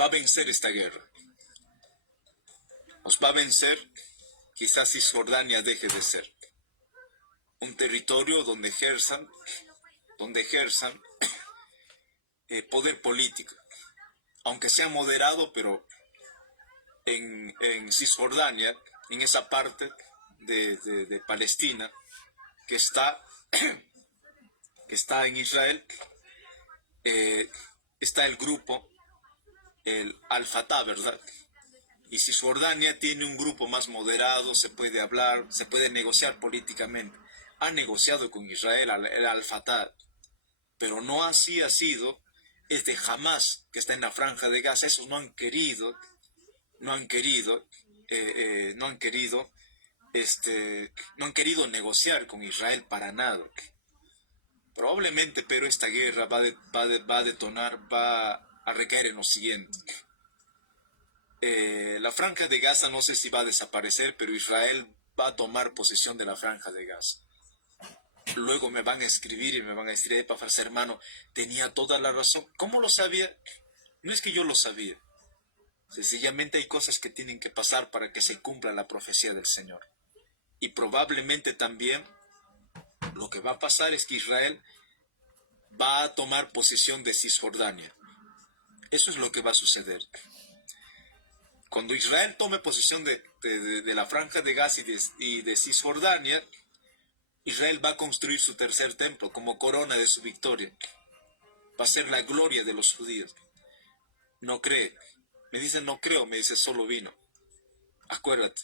va a vencer esta guerra. Nos va a vencer, quizás Cisjordania deje de ser un territorio donde ejerzan donde ejerzan poder político, aunque sea moderado, pero en Cisjordania, en esa parte de Palestina que está, que está en Israel, está el grupo, el Al-Fatah, ¿verdad? Y Cisjordania tiene un grupo más moderado, se puede hablar, se puede negociar políticamente. Ha negociado con Israel el Al-Fatah, pero no así ha sido este Hamas que está en la franja de Gaza. Esos no han querido, no han querido, no han querido, no han querido negociar con Israel para nada. Probablemente, pero esta guerra va a detonar, va a recaer en lo siguiente. La franja de Gaza no sé si va a desaparecer, pero Israel va a tomar posesión de la franja de Gaza. Luego me van a escribir y me van a decir, Epafras, hermano, tenía toda la razón. ¿Cómo lo sabía? No es que yo lo sabía. Sencillamente hay cosas que tienen que pasar para que se cumpla la profecía del Señor. Y probablemente también lo que va a pasar es que Israel va a tomar posesión de Cisjordania. Eso es lo que va a suceder. Cuando Israel tome posesión de la franja de Gaza y de Cisjordania, Israel va a construir su tercer templo como corona de su victoria. Va a ser la gloria de los judíos. No cree. Me dice no creo, me dice solo vino. Acuérdate.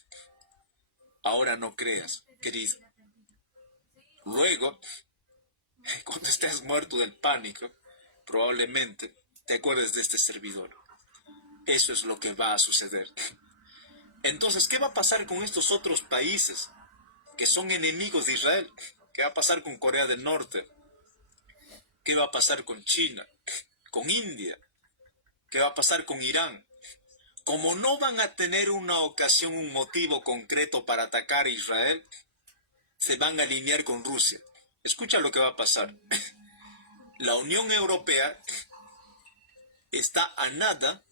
Ahora no creas, querido. Luego, cuando estés muerto del pánico, probablemente te acuerdes de este servidor. Eso es lo que va a suceder. Entonces, ¿qué va a pasar con estos otros países que son enemigos de Israel? ¿Qué va a pasar con Corea del Norte? ¿Qué va a pasar con China? ¿Con India? ¿Qué va a pasar con Irán? Como no van a tener una ocasión, un motivo concreto para atacar a Israel, se van a alinear con Rusia. Escucha lo que va a pasar. La Unión Europea está a nada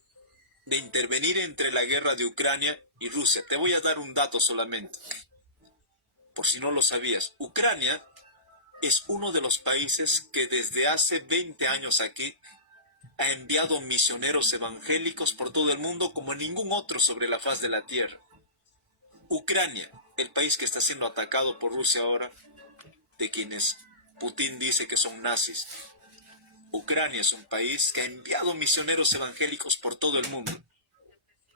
de intervenir entre la guerra de Ucrania y Rusia. Te voy a dar un dato solamente, por si no lo sabías. Ucrania es uno de los países que desde hace 20 años aquí ha enviado misioneros evangélicos por todo el mundo como ningún otro sobre la faz de la tierra. Ucrania, el país que está siendo atacado por Rusia ahora, de quienes Putin dice que son nazis. Ucrania es un país que ha enviado misioneros evangélicos por todo el mundo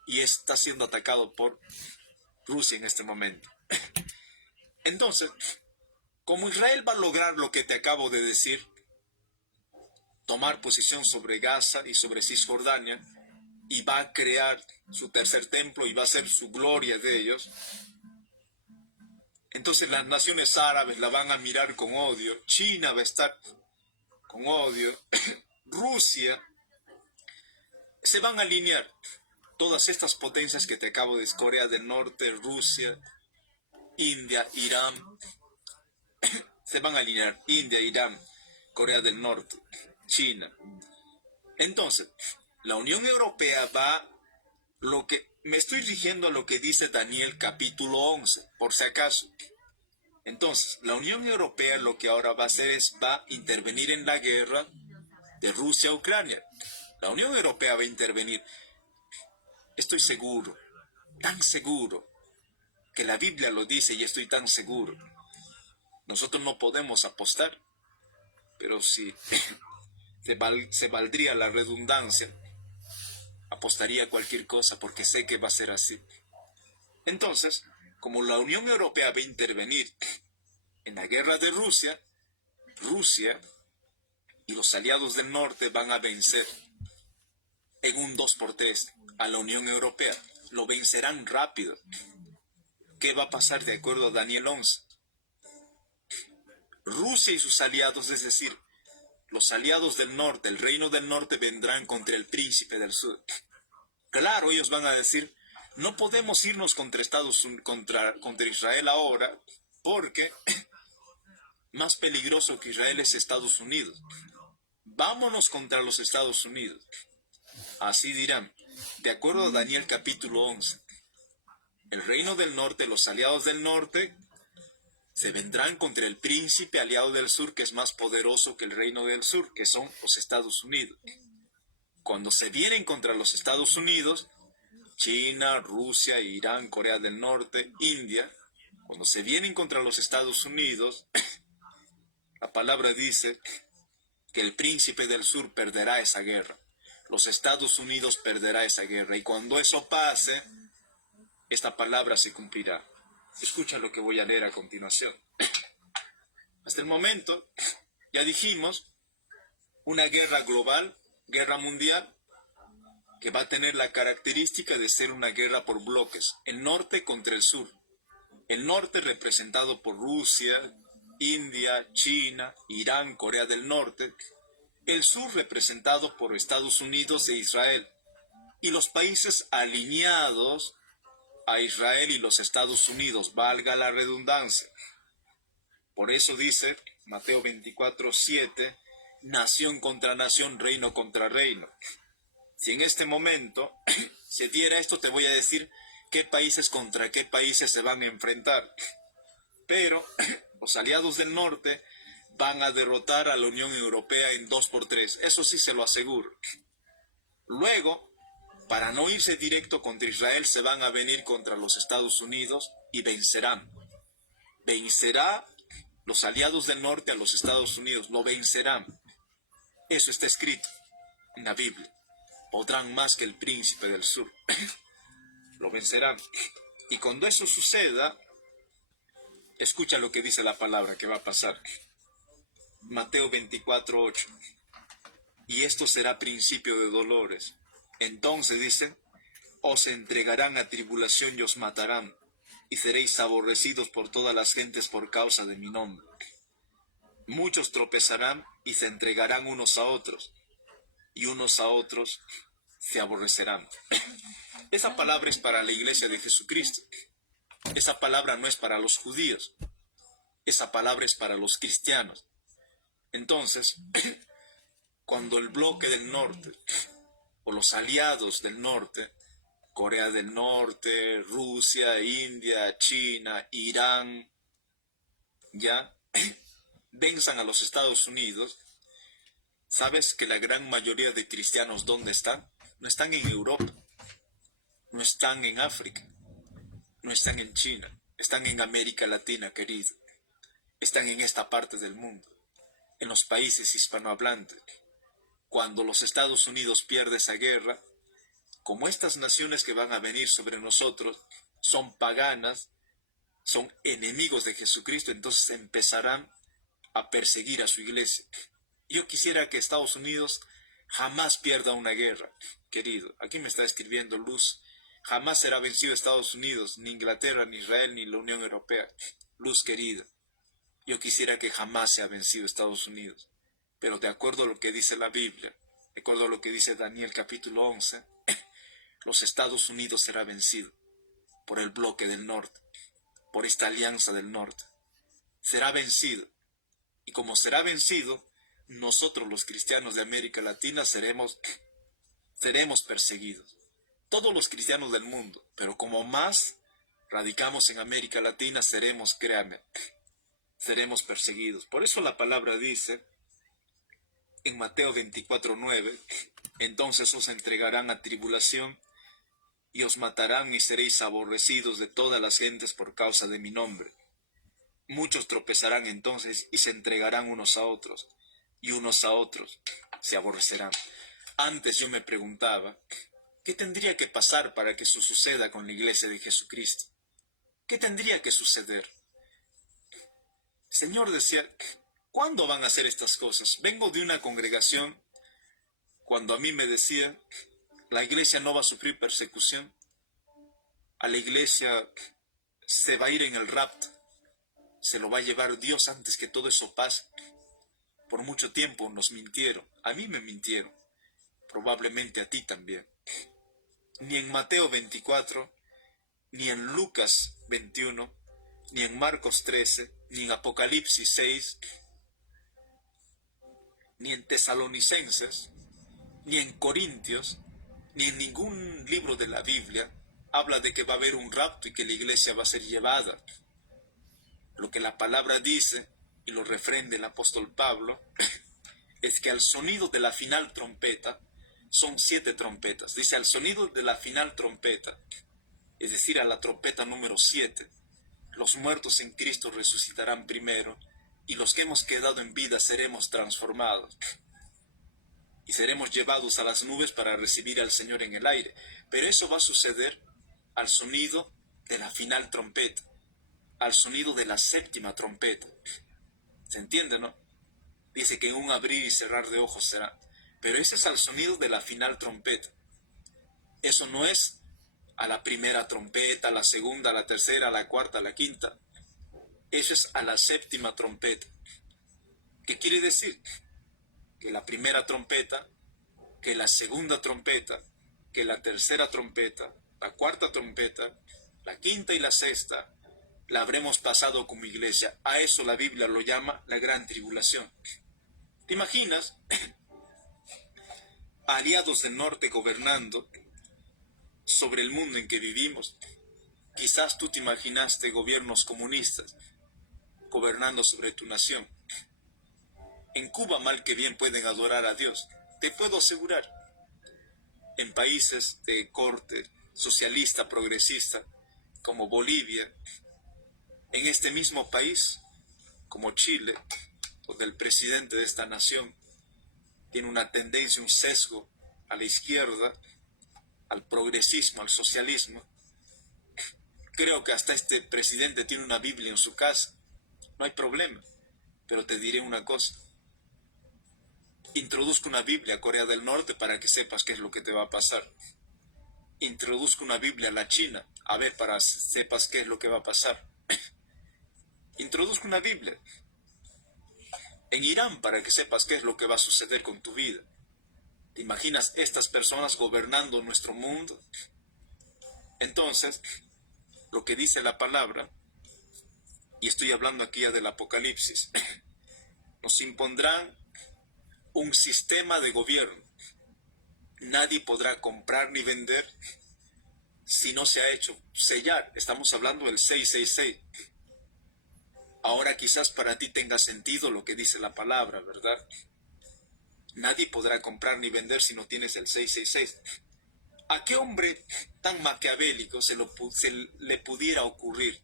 y está siendo atacado por Rusia en este momento. Entonces, como Israel va a lograr lo que te acabo de decir, tomar posición sobre Gaza y sobre Cisjordania, y va a crear su tercer templo y va a ser su gloria de ellos, entonces las naciones árabes la van a mirar con odio, China va a estar con odio, Rusia, se van a alinear todas estas potencias que te acabo de decir, Corea del Norte, Rusia, India, Irán, se van a alinear, India, Irán, Corea del Norte, China. Entonces, la Unión Europea va, lo que me estoy rigiendo a lo que dice Daniel capítulo 11, por si acaso. Entonces, la Unión Europea lo que ahora va a hacer es, va a intervenir en la guerra de Rusia a Ucrania. La Unión Europea va a intervenir. Estoy seguro, tan seguro, que la Biblia lo dice y estoy tan seguro. Nosotros no podemos apostar, pero si se valdría la redundancia, apostaría cualquier cosa porque sé que va a ser así. Entonces, como la Unión Europea va a intervenir en la guerra de Rusia, Rusia y los aliados del norte van a vencer en un 2x3 a la Unión Europea. Lo vencerán rápido. ¿Qué va a pasar de acuerdo a Daniel 11? Rusia y sus aliados, es decir, los aliados del norte, el reino del norte, vendrán contra el príncipe del sur. Claro, ellos van a decir, no podemos irnos contra contra Israel ahora, porque más peligroso que Israel es Estados Unidos. Vámonos contra los Estados Unidos. Así dirán, de acuerdo a Daniel capítulo 11. El reino del norte, los aliados del norte, Se vendrán contra el príncipe aliado del sur, que es más poderoso que el reino del sur, que son los Estados Unidos. Cuando se vienen contra los Estados Unidos, China, Rusia, Irán, Corea del Norte, India, cuando se vienen contra los Estados Unidos, la palabra dice que el príncipe del sur perderá esa guerra. Los Estados Unidos perderá esa guerra. Y cuando eso pase, esta palabra se cumplirá. Escucha lo que voy a leer a continuación. Hasta el momento, ya dijimos, una guerra global, guerra mundial, que va a tener la característica de ser una guerra por bloques, el norte contra el sur. El norte representado por Rusia, India, China, Irán, Corea del Norte. El sur representado por Estados Unidos e Israel. Y los países alineados a Israel y los Estados Unidos, valga la redundancia. Por eso dice Mateo 24:7, nación contra nación, reino contra reino. Si en este momento se diera esto, te voy a decir qué países contra qué países se van a enfrentar. Pero los aliados del norte van a derrotar a la Unión Europea en 2x3. Eso sí se lo aseguro. Luego, para no irse directo contra Israel, se van a venir contra los Estados Unidos y vencerán. Vencerá los aliados del norte a los Estados Unidos, lo vencerán. Eso está escrito en la Biblia. Podrán más que el príncipe del sur. Lo vencerán. Y cuando eso suceda, escucha lo que dice la palabra que va a pasar. Mateo 24:8. Y esto será principio de dolores. Entonces dice, os entregarán a tribulación y os matarán, y seréis aborrecidos por todas las gentes por causa de mi nombre. Muchos tropezarán y se entregarán unos a otros, y unos a otros se aborrecerán. Esa palabra es para la iglesia de Jesucristo. Esa palabra no es para los judíos. Esa palabra es para los cristianos. Entonces, cuando el bloque del norte, o los aliados del norte, Corea del Norte, Rusia, India, China, Irán, ya venzan a los Estados Unidos, ¿sabes que la gran mayoría de cristianos dónde están? No están en Europa, no están en África, no están en China, están en América Latina, querido. Están en esta parte del mundo, en los países hispanohablantes. Cuando los Estados Unidos pierden esa guerra, como estas naciones que van a venir sobre nosotros son paganas, son enemigos de Jesucristo, entonces empezarán a perseguir a su iglesia. Yo quisiera que Estados Unidos jamás pierda una guerra, querido. Aquí me está escribiendo Luz. Jamás será vencido Estados Unidos, ni Inglaterra, ni Israel, ni la Unión Europea. Luz querida, yo quisiera que jamás sea vencido Estados Unidos. Pero de acuerdo a lo que dice la Biblia, de acuerdo a lo que dice Daniel capítulo 11, los Estados Unidos será vencido por el bloque del norte, por esta alianza del norte. Será vencido. Y como será vencido, nosotros los cristianos de América Latina seremos perseguidos. Todos los cristianos del mundo, pero como más radicamos en América Latina, seremos, créame, seremos perseguidos. Por eso la palabra dice en Mateo 24:9, entonces os entregarán a tribulación y os matarán y seréis aborrecidos de todas las gentes por causa de mi nombre. Muchos tropezarán entonces y se entregarán unos a otros, y unos a otros se aborrecerán. Antes yo me preguntaba, ¿qué tendría que pasar para que eso suceda con la iglesia de Jesucristo? ¿Qué tendría que suceder? El Señor decía, ¿cuándo van a hacer estas cosas? Vengo de una congregación cuando a mí me decía, la iglesia no va a sufrir persecución, a la iglesia se va a ir en el rapto, se lo va a llevar Dios antes que todo eso pase. Por mucho tiempo nos mintieron, a mí me mintieron, probablemente a ti también. Ni en Mateo 24, ni en Lucas 21, ni en Marcos 13, ni en Apocalipsis 6, ni en Tesalonicenses, ni en Corintios, ni en ningún libro de la Biblia habla de que va a haber un rapto y que la iglesia va a ser llevada. Lo que la palabra dice, y lo refrenda el apóstol Pablo, es que al sonido de la final trompeta, son 7 trompetas, dice al sonido de la final trompeta, es decir, a la trompeta número 7, los muertos en Cristo resucitarán primero, y los que hemos quedado en vida seremos transformados, y seremos llevados a las nubes para recibir al Señor en el aire. Pero eso va a suceder al sonido de la final trompeta, al sonido de la 7ª trompeta. ¿Se entiende, no? Dice que en un abrir y cerrar de ojos será. Pero ese es al sonido de la final trompeta. Eso no es a la primera trompeta, a la segunda, a la tercera, a la cuarta, a la quinta. Eso es a la 7ª trompeta. ¿Qué quiere decir? Que la primera trompeta, que la segunda trompeta, que la tercera trompeta, la cuarta trompeta, la quinta y la sexta, la habremos pasado como iglesia. A eso la Biblia lo llama la gran tribulación. ¿Te imaginas? Aliados del norte gobernando sobre el mundo en que vivimos. Quizás tú te imaginaste gobiernos comunistas gobernando sobre tu nación. En Cuba mal que bien pueden adorar a Dios, te puedo asegurar. En países de corte socialista, progresista, como Bolivia, en este mismo país, como Chile, donde el presidente de esta nación tiene una tendencia, un sesgo a la izquierda, al progresismo, al socialismo. Creo que hasta este presidente tiene una Biblia en su casa. No hay problema. Pero te diré una cosa. Introduzco una Biblia a Corea del Norte para que sepas qué es lo que te va a pasar. Introduzco una Biblia a la China, a ver, para que sepas qué es lo que va a pasar. Introduzco una Biblia en Irán para que sepas qué es lo que va a suceder con tu vida. ¿Te imaginas estas personas gobernando nuestro mundo? Entonces, lo que dice la palabra, y estoy hablando aquí ya del Apocalipsis, nos impondrán un sistema de gobierno. Nadie podrá comprar ni vender si no se ha hecho sellar. Estamos hablando del 666. Ahora quizás para ti tenga sentido lo que dice la palabra, ¿verdad? Nadie podrá comprar ni vender si no tienes el 666. ¿A qué hombre tan maquiavélico se le pudiera ocurrir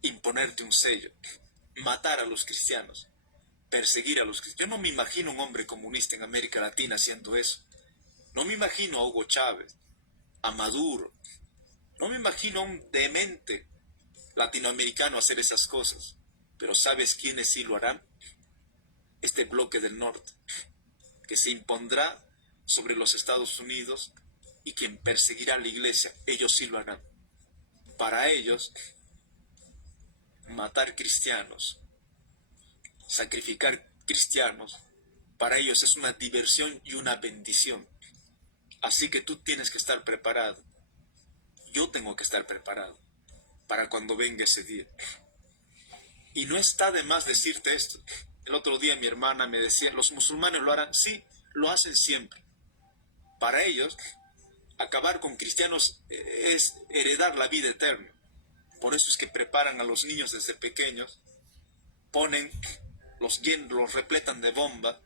imponerte un sello, matar a los cristianos, perseguir a los cristianos? Yo no me imagino un hombre comunista en América Latina haciendo eso. No me imagino a Hugo Chávez, a Maduro. No me imagino a un demente latinoamericano hacer esas cosas. Pero ¿sabes quiénes sí lo harán? Este bloque del norte, que se impondrá sobre los Estados Unidos y quien perseguirá a la iglesia. Ellos sí lo harán. Para ellos, matar cristianos, sacrificar cristianos, para ellos es una diversión y una bendición. Así que tú tienes que estar preparado. Yo tengo que estar preparado para cuando venga ese día. Y no está de más decirte esto. El otro día mi hermana me decía, ¿los musulmanes lo harán? Sí, lo hacen siempre. Para ellos, acabar con cristianos es heredar la vida eterna. Por eso es que preparan a los niños desde pequeños, los repletan de bomba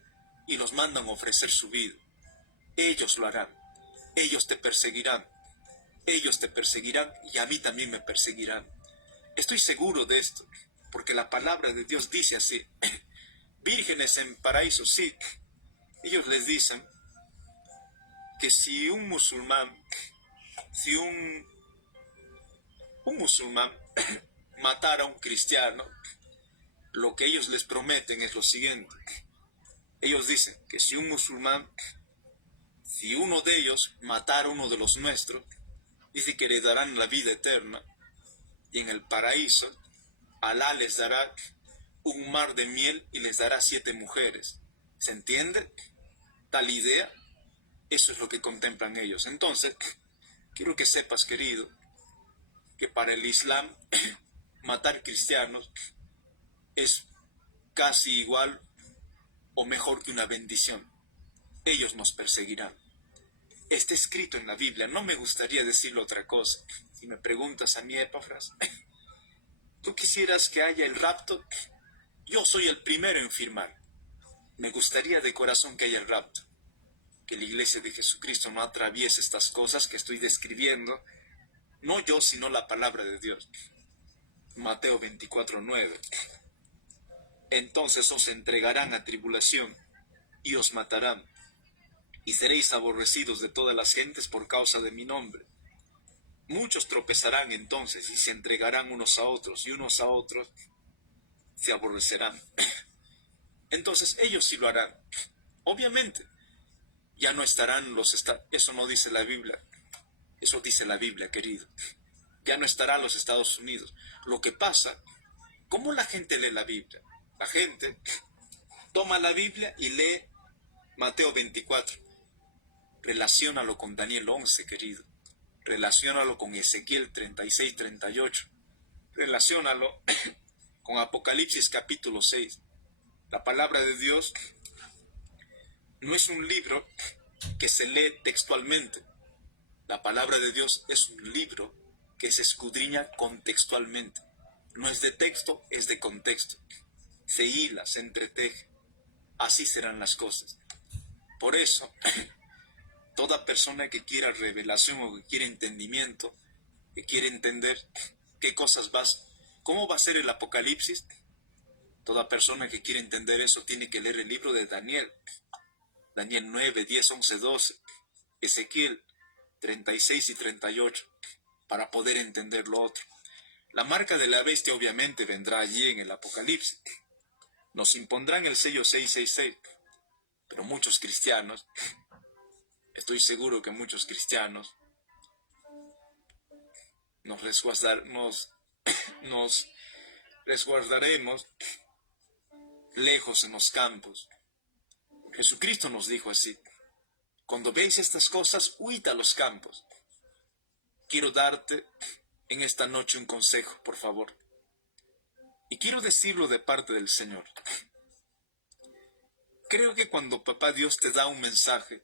y los mandan a ofrecer su vida. Ellos lo harán. Ellos te perseguirán. Ellos te perseguirán y a mí también me perseguirán. Estoy seguro de esto, porque la palabra de Dios dice así. Vírgenes en paraíso, sí. Ellos les dicen que si un musulmán matara a un cristiano, lo que ellos les prometen es lo siguiente. Ellos dicen que si uno de ellos matara a uno de los nuestros, dice que le darán la vida eterna, y en el paraíso Alá les dará un mar de miel y les dará 7 mujeres. ¿Se entiende? Tal idea, eso es lo que contemplan ellos. Entonces, quiero que sepas, querido, que para el Islam matar cristianos es casi igual o mejor que una bendición. Ellos nos perseguirán. Está escrito en la Biblia, no me gustaría decirle otra cosa. Si me preguntas a mí, Epafras, ¿Tú quisieras que haya el rapto? Yo soy el primero en firmar. Me gustaría de corazón que haya el rapto, que la iglesia de Jesucristo no atraviese estas cosas que estoy describiendo, no yo, sino la palabra de Dios. Mateo 24:9. Entonces os entregarán a tribulación y os matarán, y seréis aborrecidos de todas las gentes por causa de mi nombre. Muchos tropezarán entonces y se entregarán unos a otros, y unos a otros se aborrecerán. Entonces ellos sí lo harán. Obviamente, ya no estarán eso no dice la Biblia. Eso dice la Biblia, querido. Ya no estarán los Estados Unidos. Lo que pasa, ¿cómo la gente lee la Biblia? La gente toma la Biblia y lee Mateo 24. Relaciónalo con Daniel 11, querido. Relaciónalo con Ezequiel 36, 38. Relaciónalo con Apocalipsis capítulo 6. La palabra de Dios no es un libro que se lee textualmente. La palabra de Dios es un libro que se escudriña contextualmente. No es de texto, es de contexto. Se hila, se entreteje. Así serán las cosas. Por eso, toda persona que quiera revelación o que quiera entendimiento, que quiere entender qué cosas cómo va a ser el Apocalipsis, toda persona que quiere entender eso tiene que leer el libro de Daniel. Daniel 9, 10, 11, 12, Ezequiel 36 y 38, para poder entender lo otro. La marca de la bestia obviamente vendrá allí en el Apocalipsis. Nos impondrán el sello 666, pero muchos cristianos, estoy seguro que muchos cristianos, nos resguardaremos lejos en los campos. Jesucristo nos dijo así: cuando veis estas cosas, huid a los campos. Quiero darte en esta noche un consejo, por favor. Y quiero decirlo de parte del Señor. Creo que cuando Papá Dios te da un mensaje,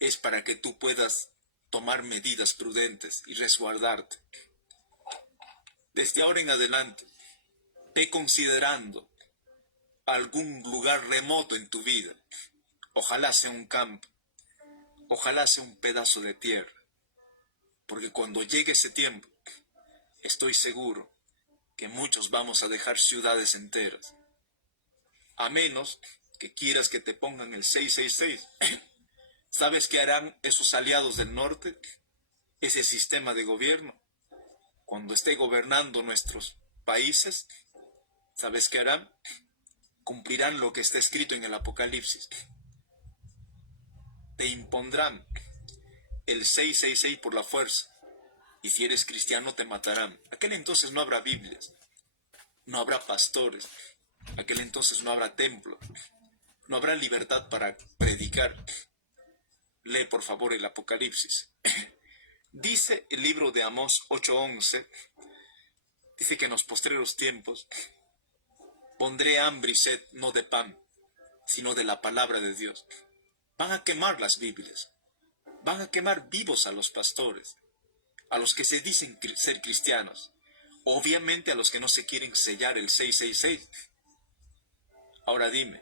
es para que tú puedas tomar medidas prudentes y resguardarte. Desde ahora en adelante, ve considerando algún lugar remoto en tu vida. Ojalá sea un campo, ojalá sea un pedazo de tierra, porque cuando llegue ese tiempo, estoy seguro que muchos vamos a dejar ciudades enteras. A menos que quieras que te pongan el 666. ¿Sabes qué harán esos aliados del norte? Ese sistema de gobierno. Cuando esté gobernando nuestros países, ¿sabes qué harán? Cumplirán lo que está escrito en el Apocalipsis. Te impondrán el 666 por la fuerza. Y si eres cristiano te matarán. Aquel entonces no habrá Biblias, no habrá pastores, aquel entonces no habrá templo, no habrá libertad para predicar. Lee por favor el Apocalipsis. Dice el libro de Amós 8:11, dice que en los postreros tiempos pondré hambre y sed no de pan, sino de la palabra de Dios. Van a quemar las Biblias, van a quemar vivos a los pastores, a los que se dicen ser cristianos, obviamente a los que no se quieren sellar el 666. Ahora dime,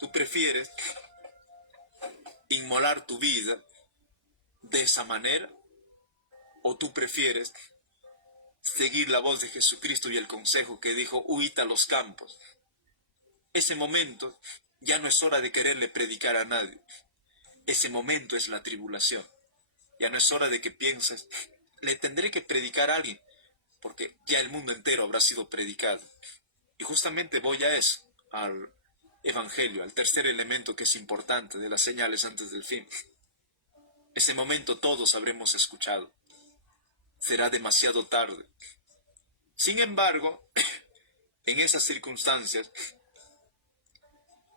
¿tú prefieres inmolar tu vida de esa manera? ¿O tú prefieres seguir la voz de Jesucristo y el consejo que dijo, huid a los campos? Ese momento ya no es hora de quererle predicar a nadie. Ese momento es la tribulación. Ya no es hora de que pienses, le tendré que predicar a alguien, porque ya el mundo entero habrá sido predicado. Y justamente voy a eso, al Evangelio, al tercer elemento que es importante de las señales antes del fin. Ese momento todos habremos escuchado. Será demasiado tarde. Sin embargo, en esas circunstancias,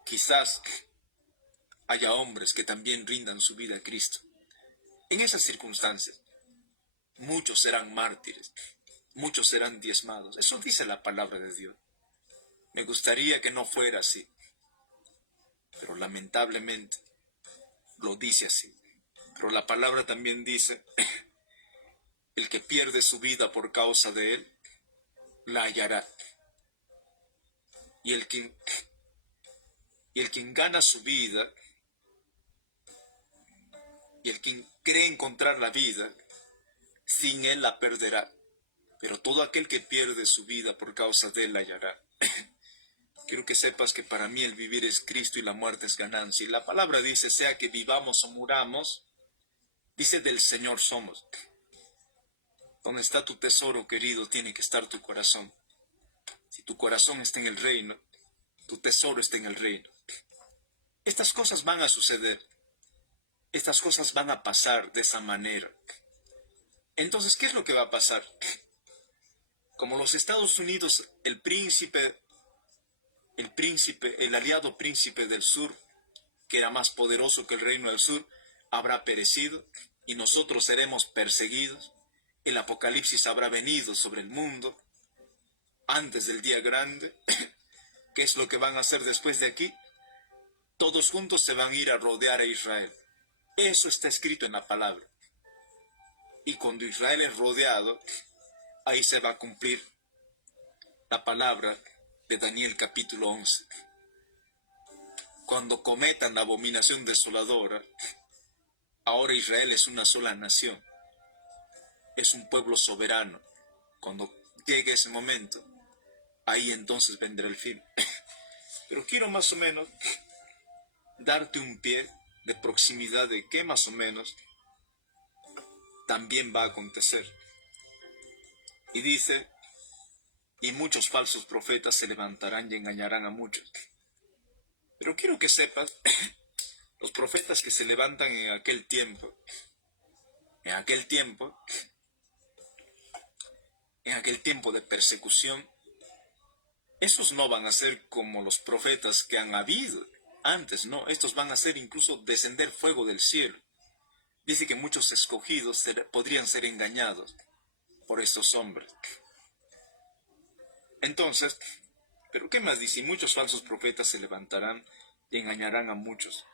quizás haya hombres que también rindan su vida a Cristo. En esas circunstancias, muchos serán mártires, muchos serán diezmados. Eso dice la palabra de Dios. Me gustaría que no fuera así, pero lamentablemente lo dice así. Pero la palabra también dice, el que pierde su vida por causa de él, la hallará. Y el quien gana su vida, y el quien cree encontrar la vida, sin él la perderá. Pero todo aquel que pierde su vida por causa de él la hallará. Quiero que sepas que para mí el vivir es Cristo y la muerte es ganancia. Y la palabra dice, sea que vivamos o muramos, dice del Señor somos. Donde está tu tesoro, querido, tiene que estar tu corazón. Si tu corazón está en el reino, tu tesoro está en el reino. Estas cosas van a suceder. Estas cosas van a pasar de esa manera. Entonces, ¿qué es lo que va a pasar? Como los Estados Unidos, el aliado príncipe del sur, que era más poderoso que el reino del sur, habrá perecido y nosotros seremos perseguidos. El apocalipsis habrá venido sobre el mundo antes del día grande. ¿Qué es lo que van a hacer después de aquí? Todos juntos se van a ir a rodear a Israel. Eso está escrito en la palabra. Y cuando Israel es rodeado, ahí se va a cumplir la palabra de Daniel capítulo 11. Cuando cometan la abominación desoladora, ahora Israel es una sola nación. Es un pueblo soberano. Cuando llegue ese momento, ahí entonces vendrá el fin. Pero quiero más o menos darte un pie de proximidad de qué más o menos también va a acontecer. Y dice, y muchos falsos profetas se levantarán y engañarán a muchos. Pero quiero que sepas, los profetas que se levantan en aquel tiempo de persecución, esos no van a ser como los profetas que han habido antes, no, estos van a ser incluso descender fuego del cielo. Dice que muchos escogidos podrían ser engañados por estos hombres. Entonces, ¿pero qué más dice? Y muchos falsos profetas se levantarán y engañarán a muchos.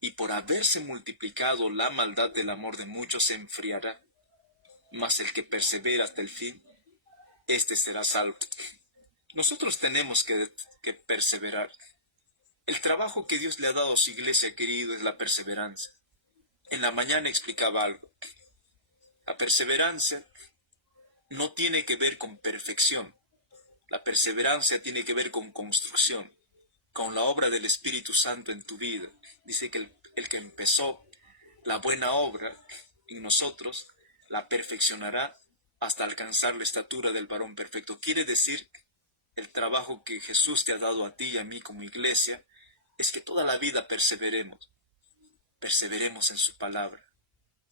Y por haberse multiplicado la maldad del amor de muchos se enfriará. Mas el que persevera hasta el fin, éste será salvo. Nosotros tenemos que perseverar. El trabajo que Dios le ha dado a su iglesia, querido, es la perseverancia. En la mañana explicaba algo. La perseverancia no tiene que ver con perfección. La perseverancia tiene que ver con construcción, con la obra del Espíritu Santo en tu vida. Dice que el que empezó la buena obra en nosotros, la perfeccionará hasta alcanzar la estatura del varón perfecto. Quiere decir, el trabajo que Jesús te ha dado a ti y a mí como iglesia, es que toda la vida perseveremos en su palabra,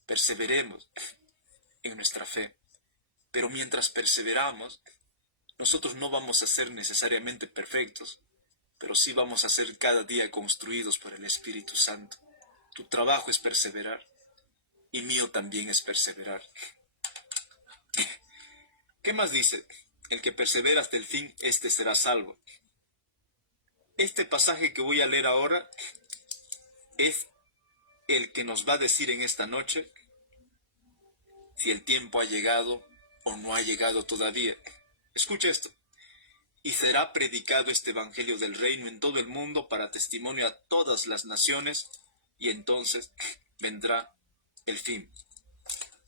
perseveremos en nuestra fe. Pero mientras perseveramos, nosotros no vamos a ser necesariamente perfectos, pero sí vamos a ser cada día construidos por el Espíritu Santo. Tu trabajo es perseverar, y mío también es perseverar. ¿Qué más dice? El que persevera hasta el fin, éste será salvo. Este pasaje que voy a leer ahora es el que nos va a decir en esta noche si el tiempo ha llegado o no ha llegado todavía. Escucha esto. Y será predicado este evangelio del reino en todo el mundo para testimonio a todas las naciones, y entonces vendrá el fin.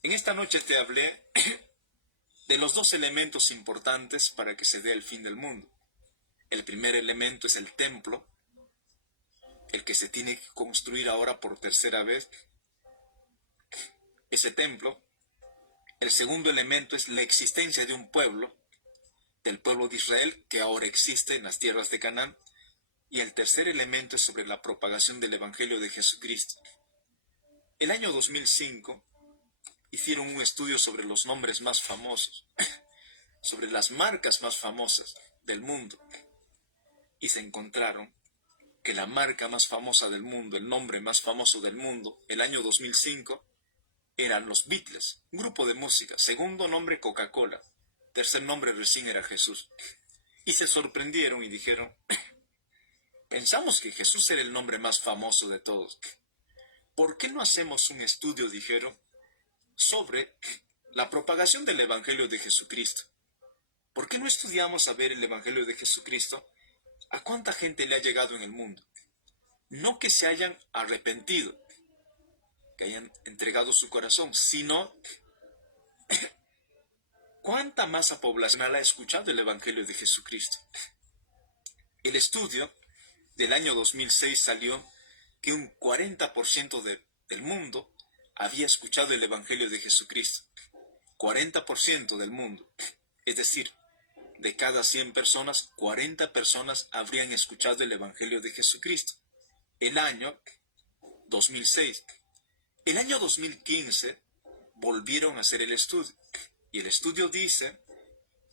En esta noche te hablé de los dos elementos importantes para que se dé el fin del mundo. El primer elemento es el templo, el que se tiene que construir ahora por tercera vez. Ese templo. El segundo elemento es la existencia de un pueblo, del pueblo de Israel, que ahora existe en las tierras de Canaán. Y el tercer elemento es sobre la propagación del Evangelio de Jesucristo. El año 2005 hicieron un estudio sobre los nombres más famosos, sobre las marcas más famosas del mundo. Y se encontraron que la marca más famosa del mundo, el nombre más famoso del mundo, el año 2005, eran los Beatles, un grupo de música. Segundo nombre, Coca-Cola. Tercer nombre recién era Jesús. Y se sorprendieron y dijeron, pensamos que Jesús era el nombre más famoso de todos. ¿Por qué no hacemos un estudio, dijeron, sobre la propagación del Evangelio de Jesucristo? ¿Por qué no estudiamos a ver el Evangelio de Jesucristo? ¿A cuánta gente le ha llegado en el mundo? No que se hayan arrepentido, que hayan entregado su corazón, sino cuánta masa poblacional ha escuchado el Evangelio de Jesucristo. El estudio del año 2006 salió que un 40% del mundo había escuchado el Evangelio de Jesucristo. 40% del mundo. Es decir, de cada 100 personas, 40 personas habrían escuchado el Evangelio de Jesucristo. El año 2006. El año 2015 volvieron a hacer el estudio. Y el estudio dice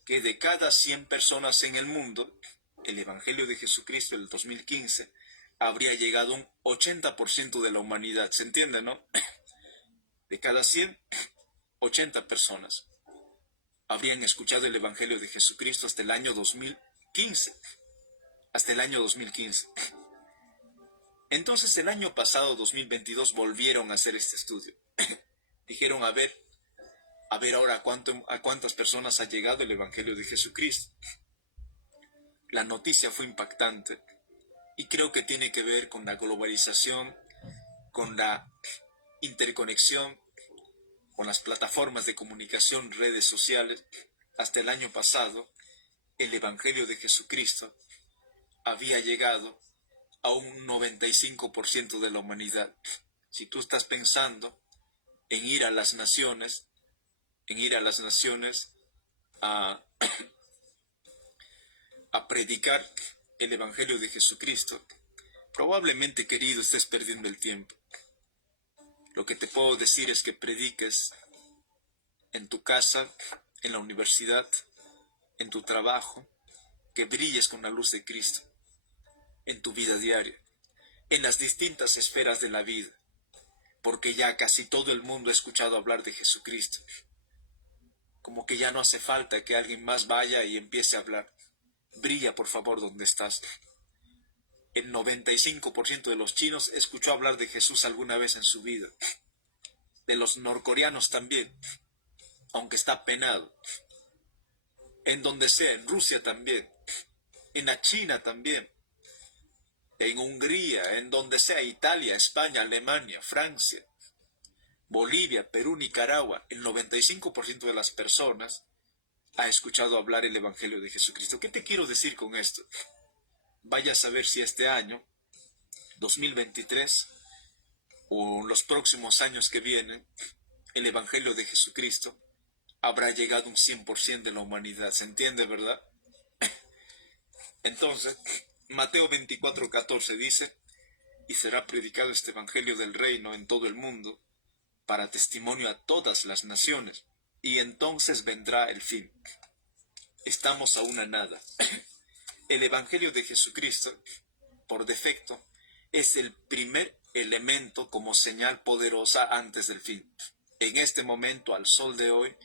que de cada 100 personas en el mundo, el Evangelio de Jesucristo del 2015 habría llegado a un 80% de la humanidad. ¿Se entiende, no? De cada 100, 80 personas habrían escuchado el Evangelio de Jesucristo hasta el año 2015. Hasta el año 2015. Entonces el año pasado, 2022, volvieron a hacer este estudio. Dijeron, a ver ahora a cuántas personas ha llegado el Evangelio de Jesucristo. La noticia fue impactante y creo que tiene que ver con la globalización, con la interconexión, con las plataformas de comunicación, redes sociales. Hasta el año pasado, el Evangelio de Jesucristo había llegado a un 95% de la humanidad. Si tú estás pensando en ir a las naciones, a, a predicar el Evangelio de Jesucristo, probablemente, querido, estés perdiendo el tiempo. Lo que te puedo decir es que prediques en tu casa, en la universidad, en tu trabajo, que brilles con la luz de Cristo, en tu vida diaria, en las distintas esferas de la vida, porque ya casi todo el mundo ha escuchado hablar de Jesucristo. Como que ya no hace falta que alguien más vaya y empiece a hablar. Brilla, por favor, donde estás. El 95% de los chinos escuchó hablar de Jesús alguna vez en su vida. De los norcoreanos también, aunque está penado. En donde sea, en Rusia también. En la China también. En Hungría, en donde sea, Italia, España, Alemania, Francia, Bolivia, Perú, Nicaragua, el 95% de las personas ha escuchado hablar el Evangelio de Jesucristo. ¿Qué te quiero decir con esto? Vaya a saber si este año, 2023, o en los próximos años que vienen, el Evangelio de Jesucristo habrá llegado a un 100% de la humanidad. ¿Se entiende, verdad? Entonces, Mateo 24:14 dice, y será predicado este Evangelio del reino en todo el mundo, para testimonio a todas las naciones, y entonces vendrá el fin. Estamos a una nada. El Evangelio de Jesucristo, por defecto, es el primer elemento como señal poderosa antes del fin. En este momento, al sol de hoy,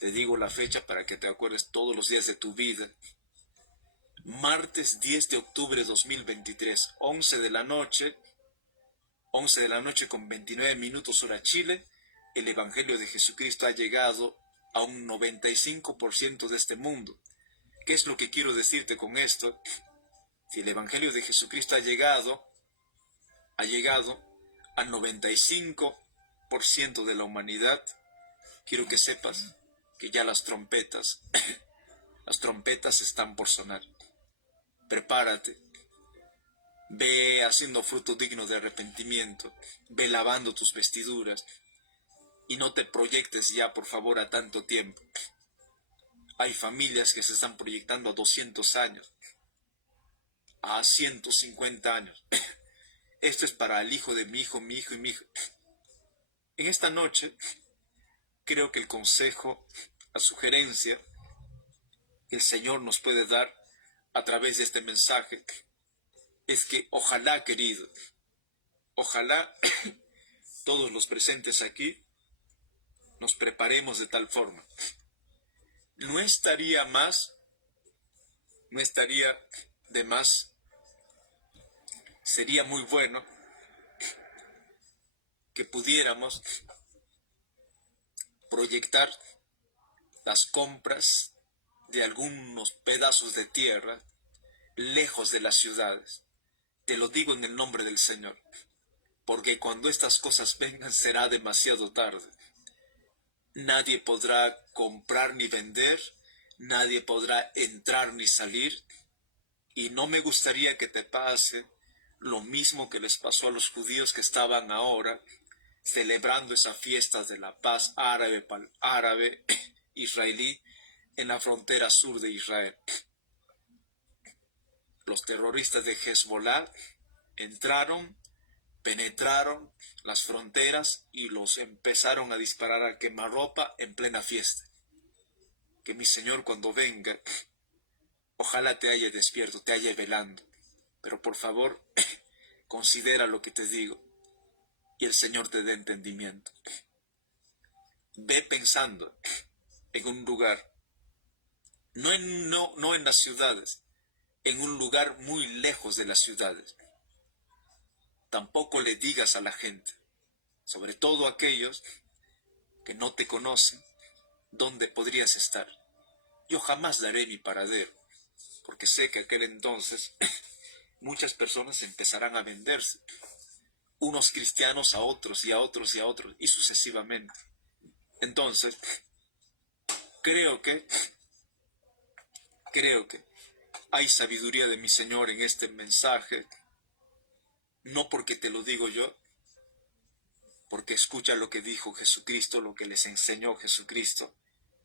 te digo la fecha para que te acuerdes todos los días de tu vida. Martes 10 de octubre 2023, 11 de la noche con 29 minutos hora Chile, el Evangelio de Jesucristo ha llegado a un 95% de este mundo. ¿Qué es lo que quiero decirte con esto? Si el Evangelio de Jesucristo ha llegado al 95% de la humanidad, quiero que sepas que ya las trompetas están por sonar. Prepárate. Ve haciendo fruto digno de arrepentimiento. Ve lavando tus vestiduras. Y no te proyectes ya, por favor, a tanto tiempo. Hay familias que se están proyectando a 200 años. A 150 años. Esto es para el hijo de mi hijo, mi hijo y mi hijo. En esta noche, creo que el consejo, la sugerencia que el Señor nos puede dar a través de este mensaje es que ojalá, querido, ojalá todos los presentes aquí nos preparemos de tal forma. No estaría de más, sería muy bueno que pudiéramos proyectar las compras de algunos pedazos de tierra lejos de las ciudades. Te lo digo en el nombre del Señor, porque cuando estas cosas vengan será demasiado tarde. Nadie podrá comprar ni vender, nadie podrá entrar ni salir, y no me gustaría que te pase lo mismo que les pasó a los judíos que estaban ahora celebrando esa fiesta de la paz árabe israelí en la frontera sur de Israel. Los terroristas de Hezbollah entraron, penetraron las fronteras y los empezaron a disparar a quemarropa en plena fiesta. Que mi Señor cuando venga, ojalá te haya despierto, te haya velando, pero por favor, considera lo que te digo y el Señor te dé entendimiento. Ve pensando en un lugar, no en las ciudades, en un lugar muy lejos de las ciudades. Tampoco le digas a la gente, sobre todo a aquellos que no te conocen, dónde podrías estar. Yo jamás daré mi paradero, porque sé que aquel entonces muchas personas empezarán a venderse, unos cristianos a otros y a otros y a otros, y sucesivamente. Entonces, creo que hay sabiduría de mi Señor en este mensaje, no porque te lo digo yo, porque escucha lo que dijo Jesucristo, lo que les enseñó Jesucristo,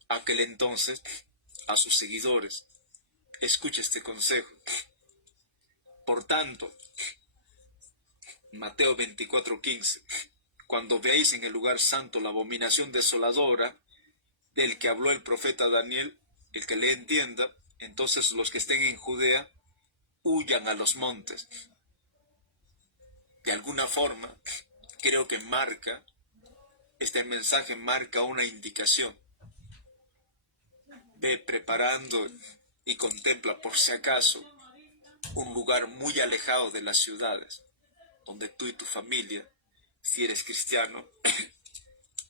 aquel entonces, a sus seguidores. Escucha este consejo. Por tanto, Mateo 24:15, cuando veáis en el lugar santo la abominación desoladora del que habló el profeta Daniel, el que le entienda, entonces los que estén en Judea huyan a los montes. De alguna forma, creo que este mensaje marca una indicación. Ve preparando y contempla por si acaso un lugar muy alejado de las ciudades, donde tú y tu familia, si eres cristiano,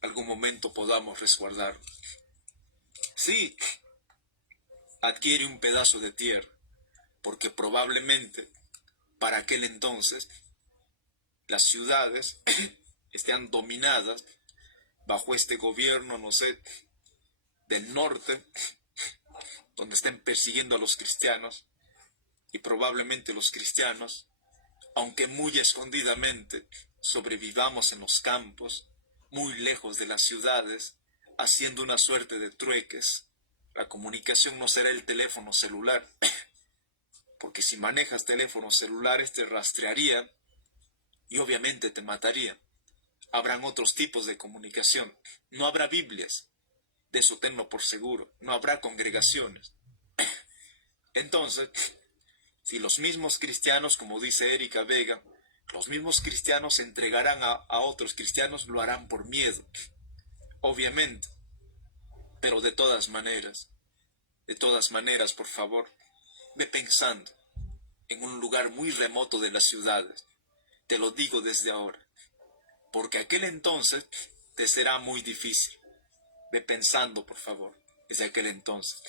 algún momento podamos resguardar. Sí, adquiere un pedazo de tierra, porque probablemente para aquel entonces las ciudades estén dominadas bajo este gobierno, no sé, del norte, donde estén persiguiendo a los cristianos, y probablemente los cristianos, aunque muy escondidamente, sobrevivamos en los campos, muy lejos de las ciudades, haciendo una suerte de trueques. La comunicación no será el teléfono celular, porque si manejas teléfonos celulares te rastrearía y obviamente te mataría. Habrán otros tipos de comunicación. No habrá Biblias, de eso tenlo por seguro. No habrá congregaciones. Entonces, si los mismos cristianos, como dice Erika Vega, los mismos cristianos se entregarán a otros cristianos, lo harán por miedo, obviamente. Pero de todas maneras, por favor, ve pensando en un lugar muy remoto de las ciudades. Te lo digo desde ahora, porque aquel entonces te será muy difícil. Ve pensando, por favor, desde aquel entonces.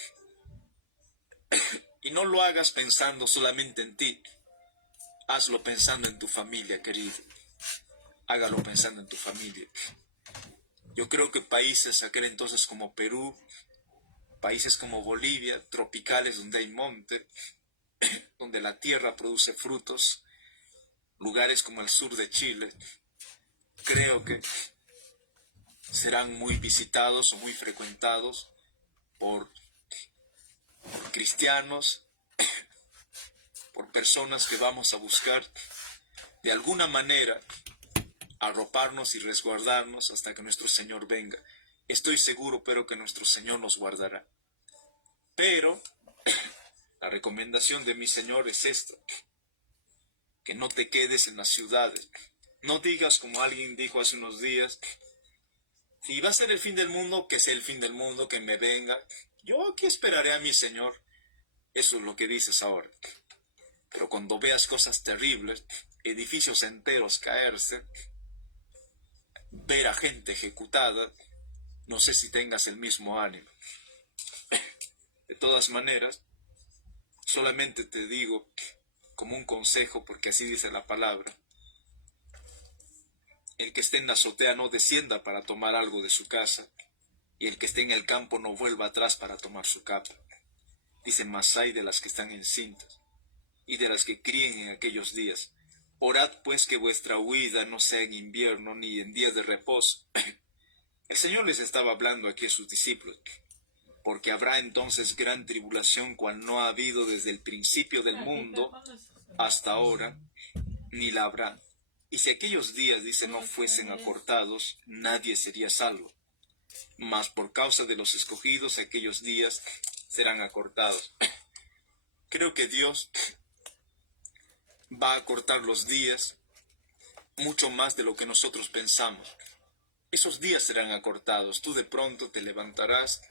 Y no lo hagas pensando solamente en ti. Hazlo pensando en tu familia, querido. Hágalo pensando en tu familia. Yo creo que países aquel entonces como Perú, países como Bolivia, tropicales donde hay monte, donde la tierra produce frutos, lugares como el sur de Chile, creo que serán muy visitados o muy frecuentados por cristianos, por personas que vamos a buscar de alguna manera arroparnos y resguardarnos hasta que nuestro Señor venga. Estoy seguro, pero que nuestro Señor nos guardará. Pero la recomendación de mi Señor es esta: que no te quedes en las ciudades. No digas como alguien dijo hace unos días, si va a ser el fin del mundo, que sea el fin del mundo, que me venga. Yo aquí esperaré a mi Señor. Eso es lo que dices ahora. Pero cuando veas cosas terribles, edificios enteros caerse, ver a gente ejecutada, no sé si tengas el mismo ánimo. De todas maneras, solamente te digo como un consejo, porque así dice la palabra: el que esté en la azotea no descienda para tomar algo de su casa, y el que esté en el campo no vuelva atrás para tomar su capa. Dice: mas hay de las que están encintas, y de las que críen en aquellos días. Orad pues que vuestra huida no sea en invierno ni en días de reposo. El Señor les estaba hablando aquí a sus discípulos, porque habrá entonces gran tribulación, cual no ha habido desde el principio del mundo hasta ahora, ni la habrá. Y si aquellos días, dice, no fuesen acortados, nadie sería salvo. Mas por causa de los escogidos, aquellos días serán acortados. Creo que Dios va a acortar los días mucho más de lo que nosotros pensamos. Esos días serán acortados. Tú de pronto te levantarás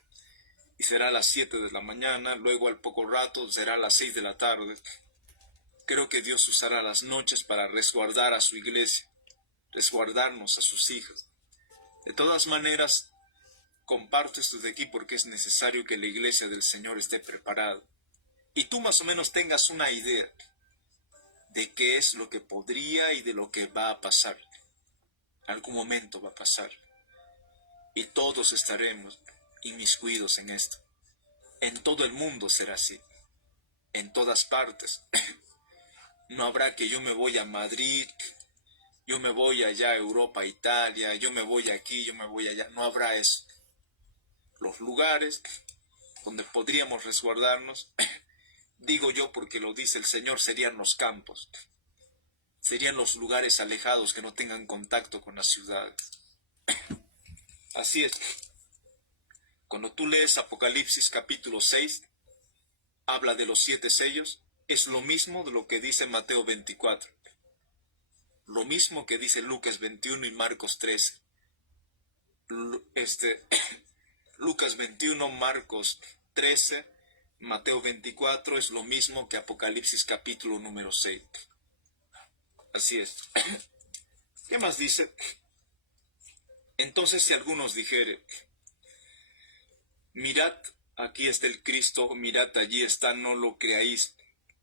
y será a las 7 de la mañana, luego al poco rato será a las 6 de la tarde. Creo que Dios usará las noches para resguardar a su iglesia, resguardarnos a sus hijos. De todas maneras, comparto esto de aquí porque es necesario que la iglesia del Señor esté preparada. Y tú más o menos tengas una idea de qué es lo que podría y de lo que va a pasar. Algún momento va a pasar. Y todos estaremos inmiscuidos en esto. En todo el mundo será así. En todas partes. No habrá que yo me voy a Madrid, yo me voy allá a Europa, Italia, yo me voy aquí, yo me voy allá. No habrá eso. Los lugares donde podríamos resguardarnos, digo yo porque lo dice el Señor, serían los campos. Serían los lugares alejados que no tengan contacto con las ciudades. Así es. Cuando tú lees Apocalipsis capítulo 6, habla de los 7 sellos, es lo mismo de lo que dice Mateo 24. Lo mismo que dice Lucas 21 y Marcos 13. Lucas 21, Marcos 13, Mateo 24 es lo mismo que Apocalipsis capítulo número 6. Así es. ¿Qué más dice? Entonces si algunos dijere: mirad, aquí está el Cristo, mirad, allí está, no lo creáis,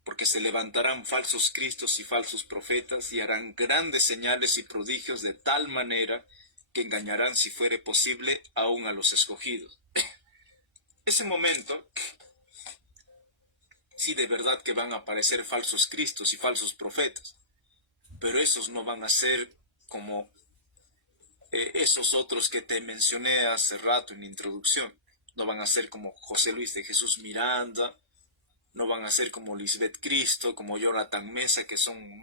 porque se levantarán falsos cristos y falsos profetas, y harán grandes señales y prodigios, de tal manera que engañarán, si fuere posible, aún a los escogidos. Ese momento, sí, de verdad que van a aparecer falsos cristos y falsos profetas, pero esos no van a ser como esos otros que te mencioné hace rato en la introducción. No van a ser como José Luis de Jesús Miranda, no van a ser como Lisbeth Cristo, como Jonathan Mesa, que son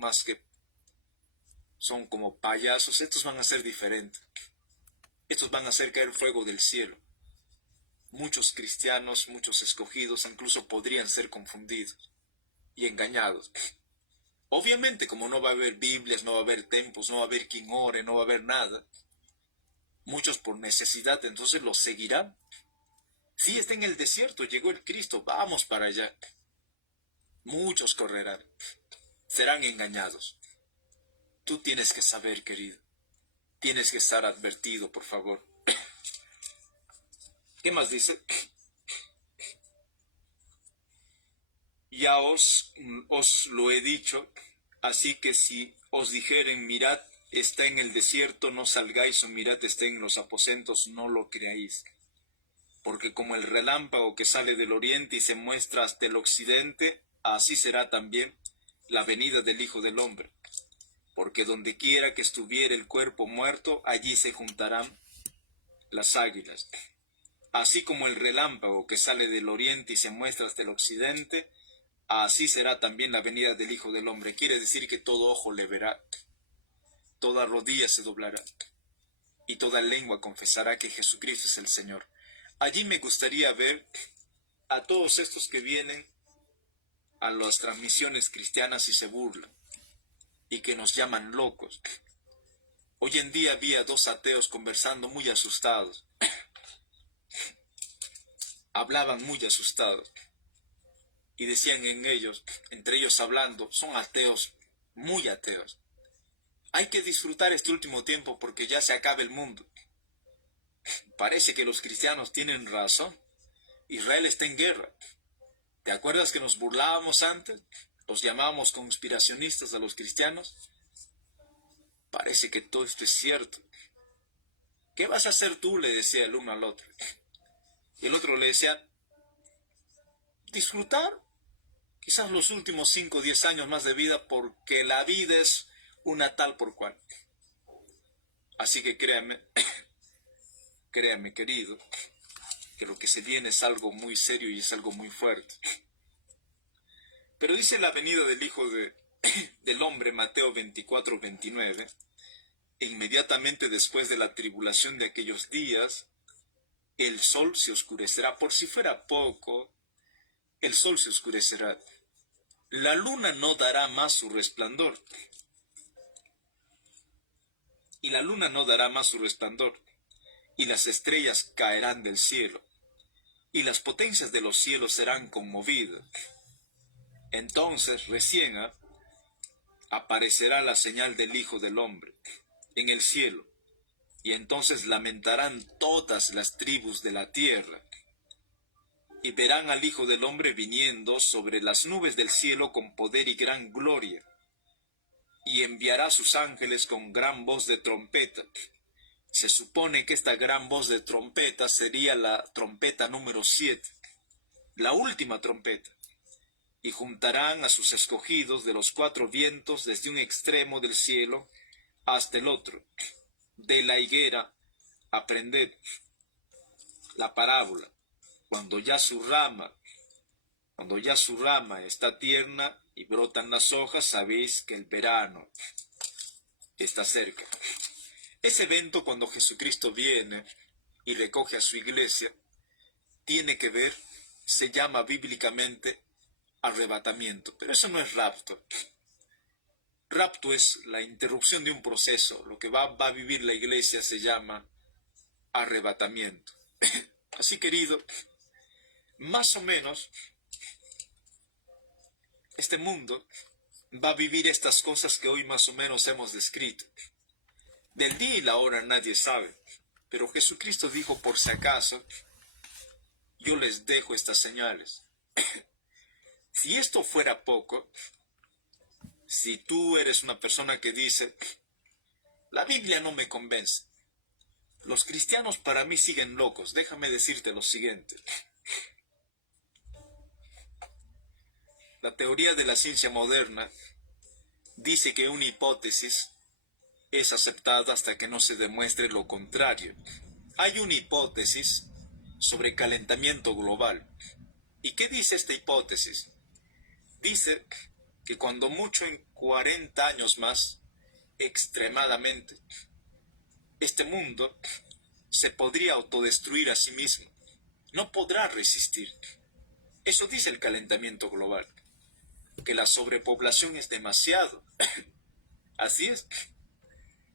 como payasos. Estos van a ser diferentes. Estos van a hacer caer fuego del cielo. Muchos cristianos, muchos escogidos, incluso podrían ser confundidos y engañados. Obviamente, como no va a haber Biblias, no va a haber templos, no va a haber quien ore, no va a haber nada, muchos por necesidad entonces los seguirán. Sí, está en el desierto, llegó el Cristo, vamos para allá. Muchos correrán, serán engañados. Tú tienes que saber, querido, tienes que estar advertido, por favor. ¿Qué más dice? Ya os lo he dicho, así que si os dijeren: mirad, está en el desierto, no salgáis, o mirad, está en los aposentos, no lo creáis. Porque como el relámpago que sale del oriente y se muestra hasta el occidente, así será también la venida del Hijo del Hombre. Porque donde quiera que estuviere el cuerpo muerto, allí se juntarán las águilas. Así como el relámpago que sale del oriente y se muestra hasta el occidente, así será también la venida del Hijo del Hombre. Quiere decir que todo ojo le verá, toda rodilla se doblará, y toda lengua confesará que Jesucristo es el Señor. Allí me gustaría ver a todos estos que vienen a las transmisiones cristianas y se burlan, y que nos llaman locos. Hoy en día había 2 ateos conversando muy asustados. Hablaban muy asustados. Y decían entre ellos hablando, son ateos, muy ateos. Hay que disfrutar este último tiempo porque ya se acaba el mundo. Parece que los cristianos tienen razón Israel está en guerra. ¿Te acuerdas que nos burlábamos antes? Los llamábamos conspiracionistas a los cristianos. Parece que todo esto es cierto. ¿Qué vas a hacer tú?, le decía el uno al otro. Y el otro le decía, disfrutar quizás los últimos 5 o 10 años más de vida, porque la vida es una tal por cual. Así que créame, créame querido, que lo que se viene es algo muy serio y es algo muy fuerte. Pero dice la venida del Hijo del Hombre, Mateo 24:29, e inmediatamente después de la tribulación de aquellos días, el sol se oscurecerá. Por si fuera poco, el sol se oscurecerá. La luna no dará más su resplandor. Y la luna no dará más su resplandor. Y las estrellas caerán del cielo. Y las potencias de los cielos serán conmovidas. Entonces recién aparecerá la señal del Hijo del Hombre en el cielo. Y entonces lamentarán todas las tribus de la tierra. Y verán al Hijo del Hombre viniendo sobre las nubes del cielo con poder y gran gloria. Y enviará a sus ángeles con gran voz de trompeta. Se supone que esta gran voz de trompeta sería la trompeta número 7, la última trompeta. Y juntarán a sus escogidos de los 4 vientos desde un extremo del cielo hasta el otro. De la higuera aprended la parábola. Cuando ya su rama está tierna y brotan las hojas, sabéis que el verano está cerca. Ese evento, cuando Jesucristo viene y recoge a su iglesia, tiene que ver, se llama bíblicamente arrebatamiento. Pero eso no es rapto. Rapto es la interrupción de un proceso. Lo que va a vivir la iglesia se llama arrebatamiento. Así, querido, más o menos, este mundo va a vivir estas cosas que hoy más o menos hemos descrito. Del día y la hora nadie sabe, pero Jesucristo dijo, por si acaso, yo les dejo estas señales. Si esto fuera poco, si tú eres una persona que dice, la Biblia no me convence, los cristianos para mí siguen locos, déjame decirte lo siguiente. La teoría de la ciencia moderna dice que una hipótesis es aceptada hasta que no se demuestre lo contrario. Hay una hipótesis sobre calentamiento global. ¿Y qué dice esta hipótesis? Dice que cuando mucho en 40 años más, extremadamente, este mundo se podría autodestruir a sí mismo. No podrá resistir. Eso dice el calentamiento global, que la sobrepoblación es demasiado. Así es.